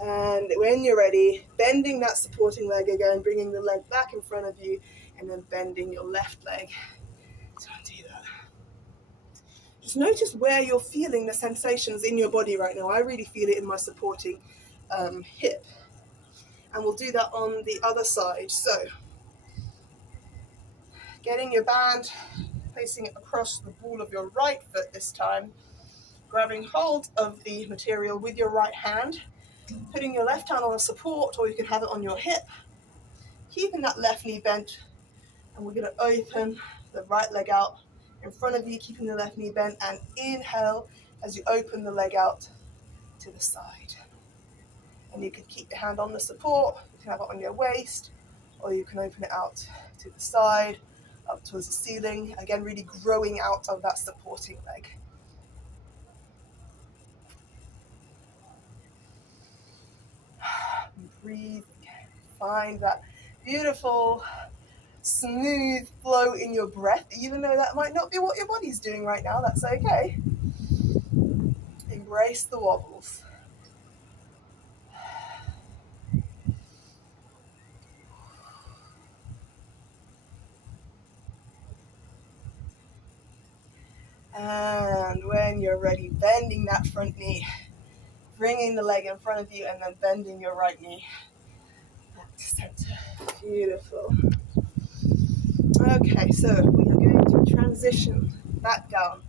And when you're ready, bending that supporting leg again, bringing the leg back in front of you, and then bending your left leg. So do that. Just notice where you're feeling the sensations in your body right now. I really feel it in my supporting hip. And we'll do that on the other side. So, getting your band, placing it across the ball of your right foot this time, grabbing hold of the material with your right hand, putting your left hand on a support, or you can have it on your hip, keeping that left knee bent, and we're going to open the right leg out in front of you, keeping the left knee bent, and inhale as you open the leg out to the side. And you can keep your hand on the support, you can have it on your waist, or you can open it out to the side, up towards the ceiling, again really growing out of that supporting leg. Breathe, find that beautiful, smooth flow in your breath, even though that might not be what your body's doing right now, that's okay. Embrace the wobbles. And when you're ready, bending that front knee, bringing the leg in front of you, and then bending your right knee back to center. Beautiful. Okay, so we are going to transition back down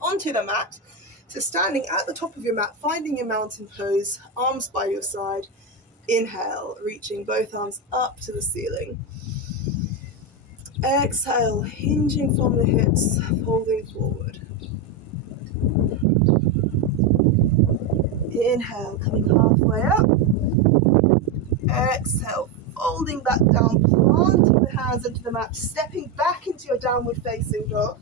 onto the mat. So standing at the top of your mat, finding your mountain pose, arms by your side. Inhale, reaching both arms up to the ceiling. Exhale, hinging from the hips, folding forward. Inhale, coming halfway up. Exhale, folding back down, planting the hands into the mat, stepping back into your downward facing dog.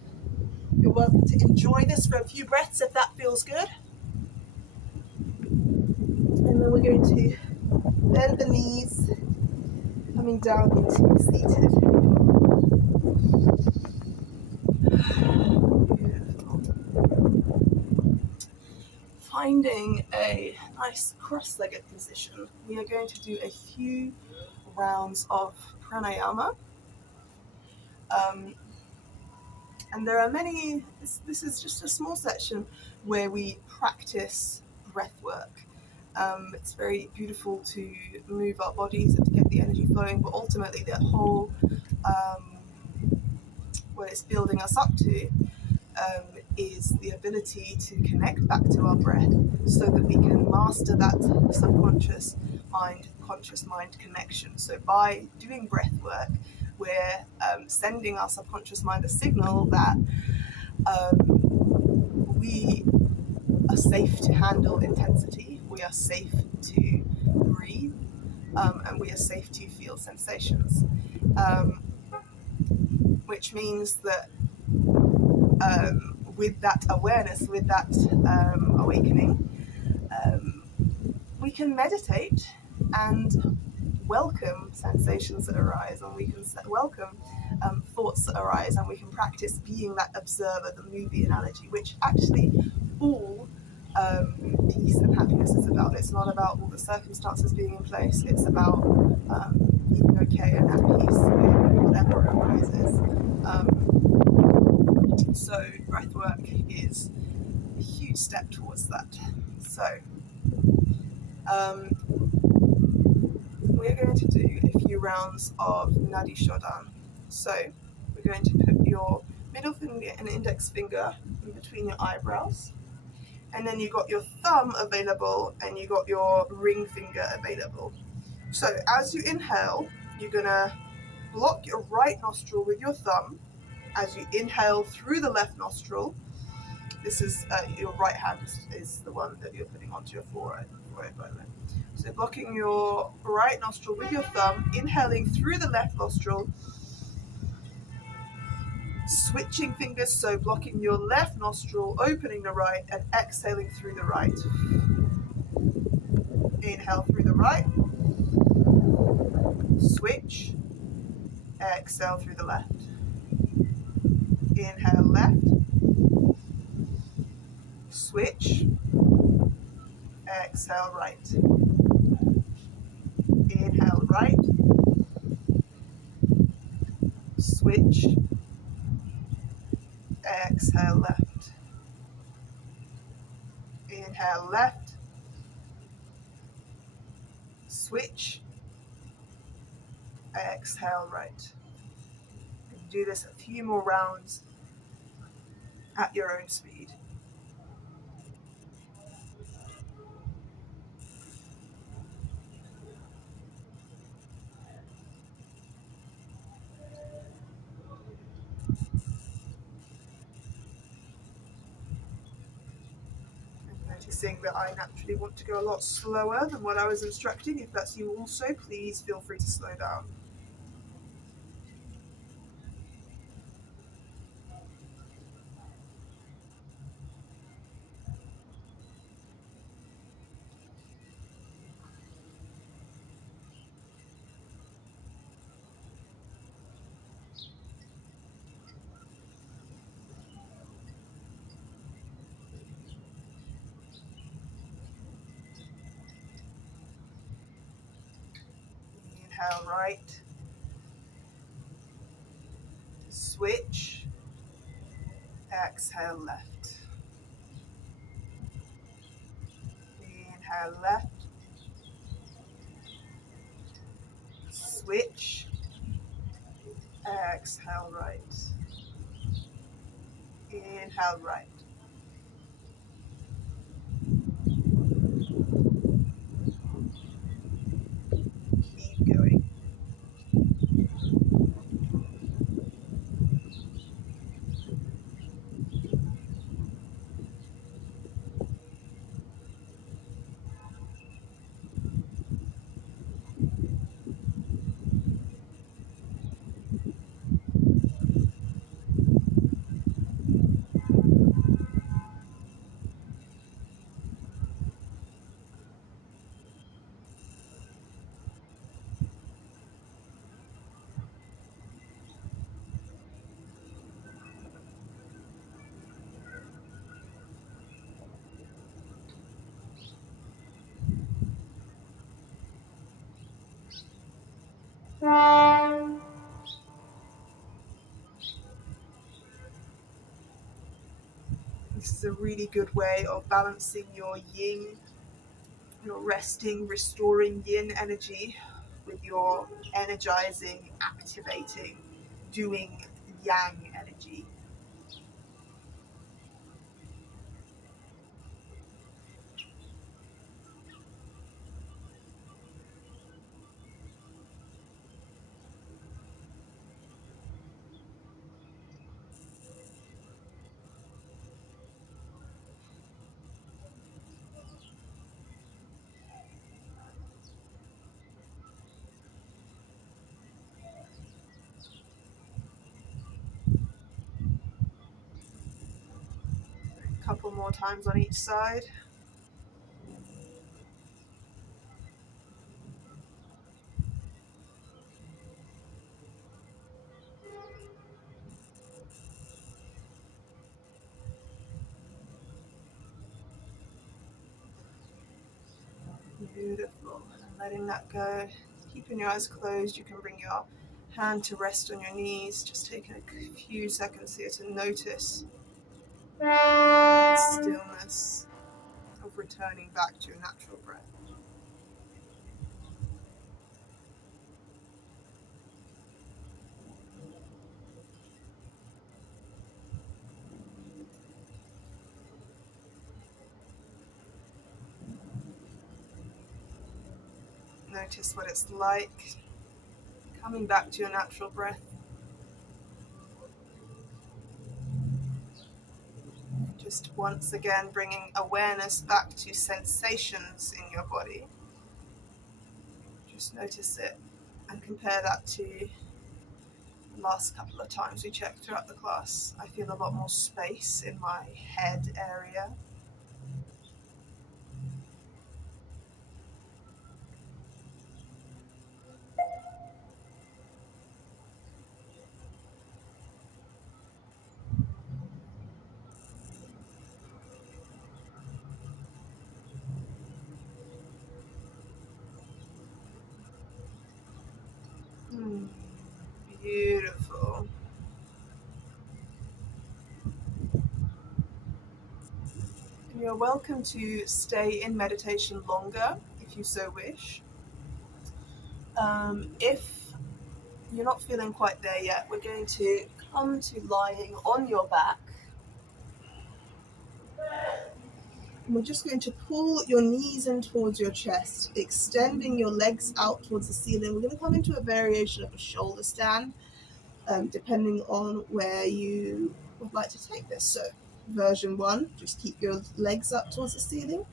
You're welcome to enjoy this for a few breaths if that feels good. And then we're going to bend the knees, coming down into seated. Beautiful. Finding a nice cross-legged position, we are going to do a few rounds of pranayama. And there are many, this is just a small section where we practice breath work. It's very beautiful to move our bodies and to get the energy flowing, but ultimately the whole, what it's building us up to is the ability to connect back to our breath so that we can master that subconscious mind, conscious mind connection. So by doing breath work, we're sending our subconscious mind a signal that we are safe to handle intensity, we are safe to breathe, and we are safe to feel sensations, which means that with that awareness, with that awakening, we can meditate and welcome sensations that arise, and we can welcome thoughts that arise, and we can practice being that observer, the movie analogy, which actually all peace and happiness is about. It's not about all the circumstances being in place. It's about being okay and at peace with whatever arises. So breathwork is a huge step towards that. So we're going to do a few rounds of Nadi Shodan. So we're going to put your middle finger and index finger in between your eyebrows, and then you got your thumb available and you got your ring finger available. So as you inhale, you're gonna block your right nostril with your thumb as you inhale through the left nostril. This is your right hand is the one that you're putting onto your forehead by the way. So blocking your right nostril with your thumb, inhaling through the left nostril, switching fingers, so blocking your left nostril, opening the right, and exhaling through the right. Inhale through the right, switch, exhale through the left. Inhale left, switch, exhale right. Inhale right, switch, exhale left. Inhale left, switch, exhale right. And do this a few more rounds at your own speed. I'm noticing that I naturally want to go a lot slower than what I was instructing. If that's you also, please feel free to slow down. Inhale right, switch, exhale left. Inhale left, switch, exhale right. Inhale right. Keep going. This is a really good way of balancing your yin, your resting, restoring yin energy with your energizing, activating, doing yang energy. A couple more times on each side. Beautiful. And letting that go. Keeping your eyes closed, you can bring your hand to rest on your knees. Just taking a few seconds here to notice the stillness of returning back to your natural breath. Notice what it's like coming back to your natural breath. Just once again bringing awareness back to sensations in your body. Just notice it and compare that to the last couple of times we checked throughout the class. I feel a lot more space in my head area. Beautiful. And you're welcome to stay in meditation longer if you so wish. If you're not feeling quite there yet, we're going to come to lying on your back. And we're just going to pull your knees in towards your chest, extending your legs out towards the ceiling. We're going to come into a variation of a shoulder stand, depending on where you would like to take this. So, version 1, just keep your legs up towards the ceiling.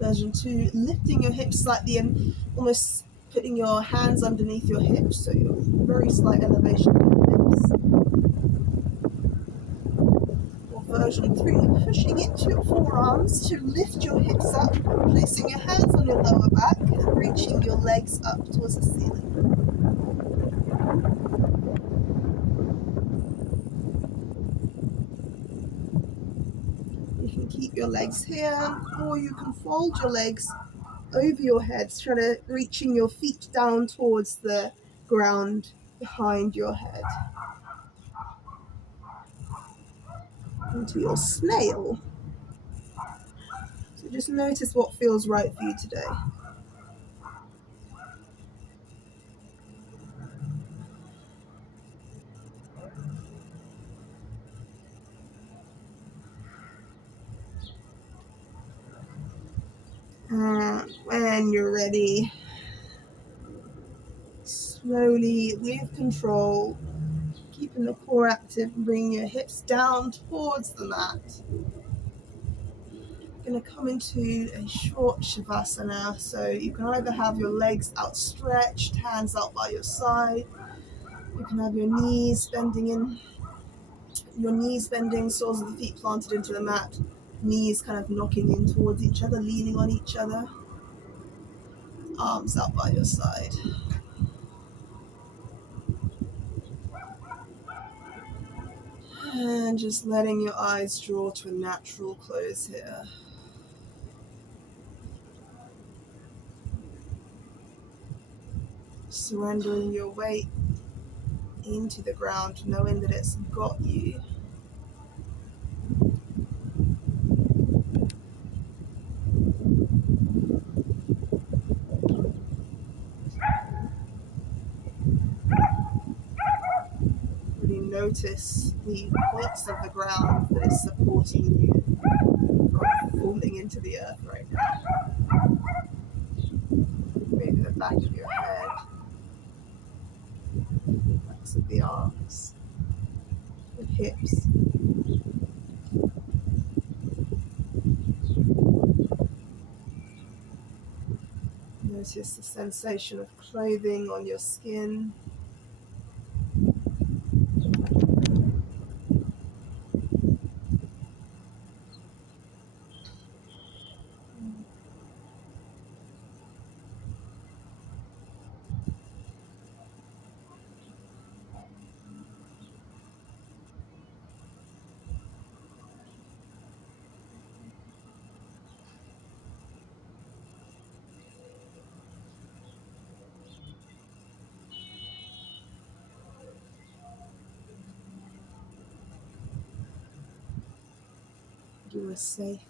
Version 2, lifting your hips slightly and almost putting your hands underneath your hips, so your very slight elevation of your hips. Version 3, pushing into your forearms to lift your hips up, placing your hands on your lower back and reaching your legs up towards the ceiling. You can keep your legs here, or you can fold your legs over your heads, trying to reaching your feet down towards the ground behind your head. Into your snail. So just notice what feels right for you today. When you're ready, slowly, with control, keeping the core active, bring your hips down towards the mat. You're going to come into a short shavasana, so you can either have your legs outstretched, hands out by your side. You can have your knees bending, soles of the feet planted into the mat, knees kind of knocking in towards each other, leaning on each other, arms out by your side. And just letting your eyes draw to a natural close here. Surrendering your weight into the ground, knowing that it's got you. Really notice the points of the ground that is supporting you from falling into the earth right now. Maybe the back of your head, backs of the arms, the hips. Notice the sensation of clothing on your skin. You are safe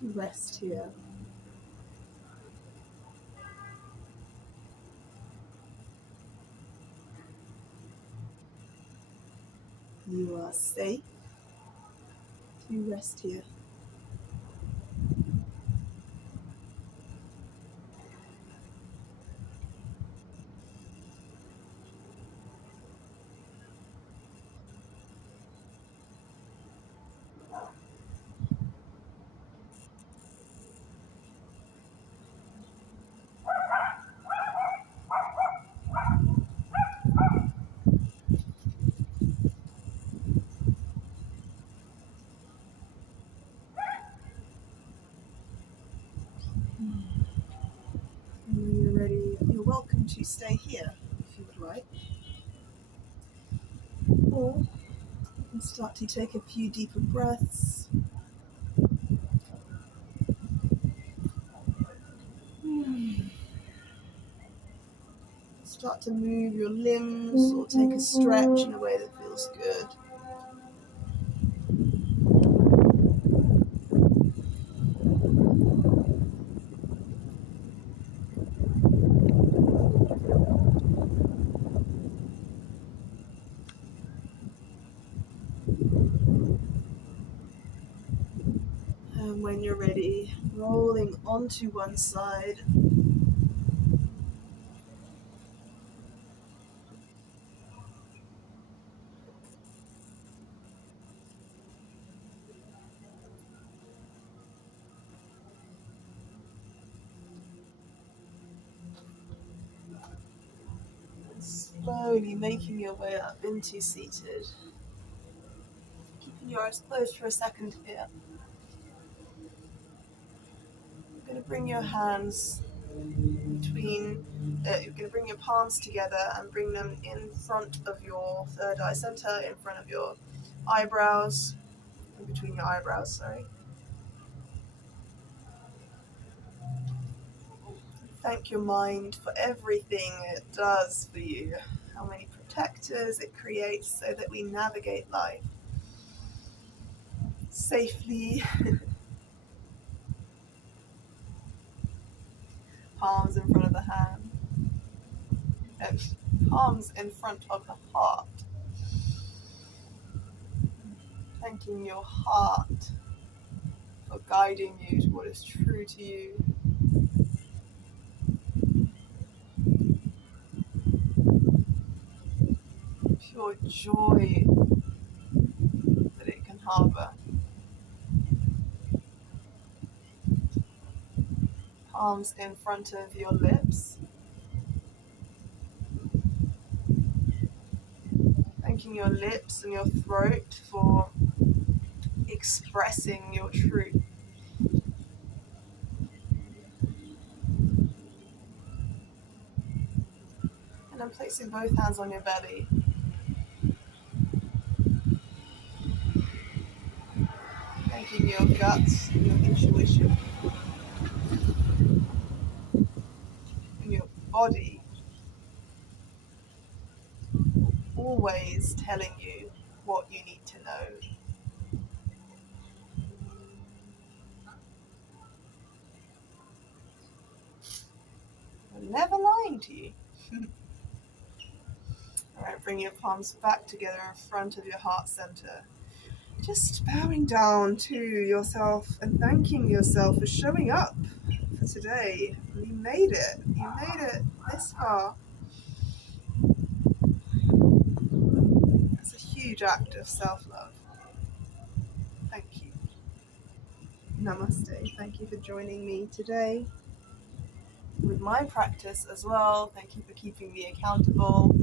to rest here. You are safe to rest here. And when you're ready, you're welcome to stay here if you would like. Or you can start to take a few deeper breaths. Start to move your limbs or take a stretch in a way that feels good. And when you're ready, rolling onto one side. Slowly making your way up into seated. Keeping your eyes closed for a second here. You're going to bring your hands you're going to bring your palms together and bring them in front of your third eye center, in front of your eyebrows, in between your eyebrows, sorry. Thank your mind for everything it does for you, how many protectors it creates so that we navigate life safely. Palms in front of the hand, and palms in front of the heart. Thanking your heart for guiding you to what is true to you. Pure joy that it can harbour. Palms in front of your lips. Thanking your lips and your throat for expressing your truth. And then placing both hands on your belly. Thanking your guts and your intuition. And your body. Always telling you what you need to know. I'm never lying to you. Alright, bring your palms back together in front of your heart center. Just bowing down to yourself and thanking yourself for showing up for today. You made it. You made it this far. It's a huge act of self-love. Thank you. Namaste. Thank you for joining me today with my practice as well. Thank you for keeping me accountable.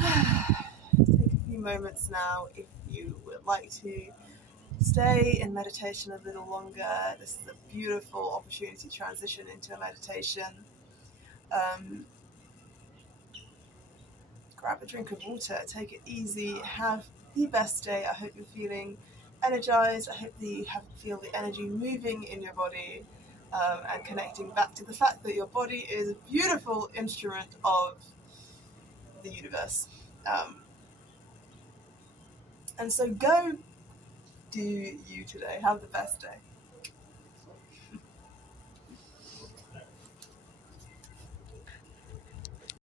Take a few moments now if you would like to stay in meditation a little longer. This is a beautiful opportunity to transition into a meditation. Grab a drink of water, take it easy, have the best day. I hope you're feeling energized. I hope that you feel the energy moving in your body and connecting back to the fact that your body is a beautiful instrument of the universe. And so go do you today. Have the best day.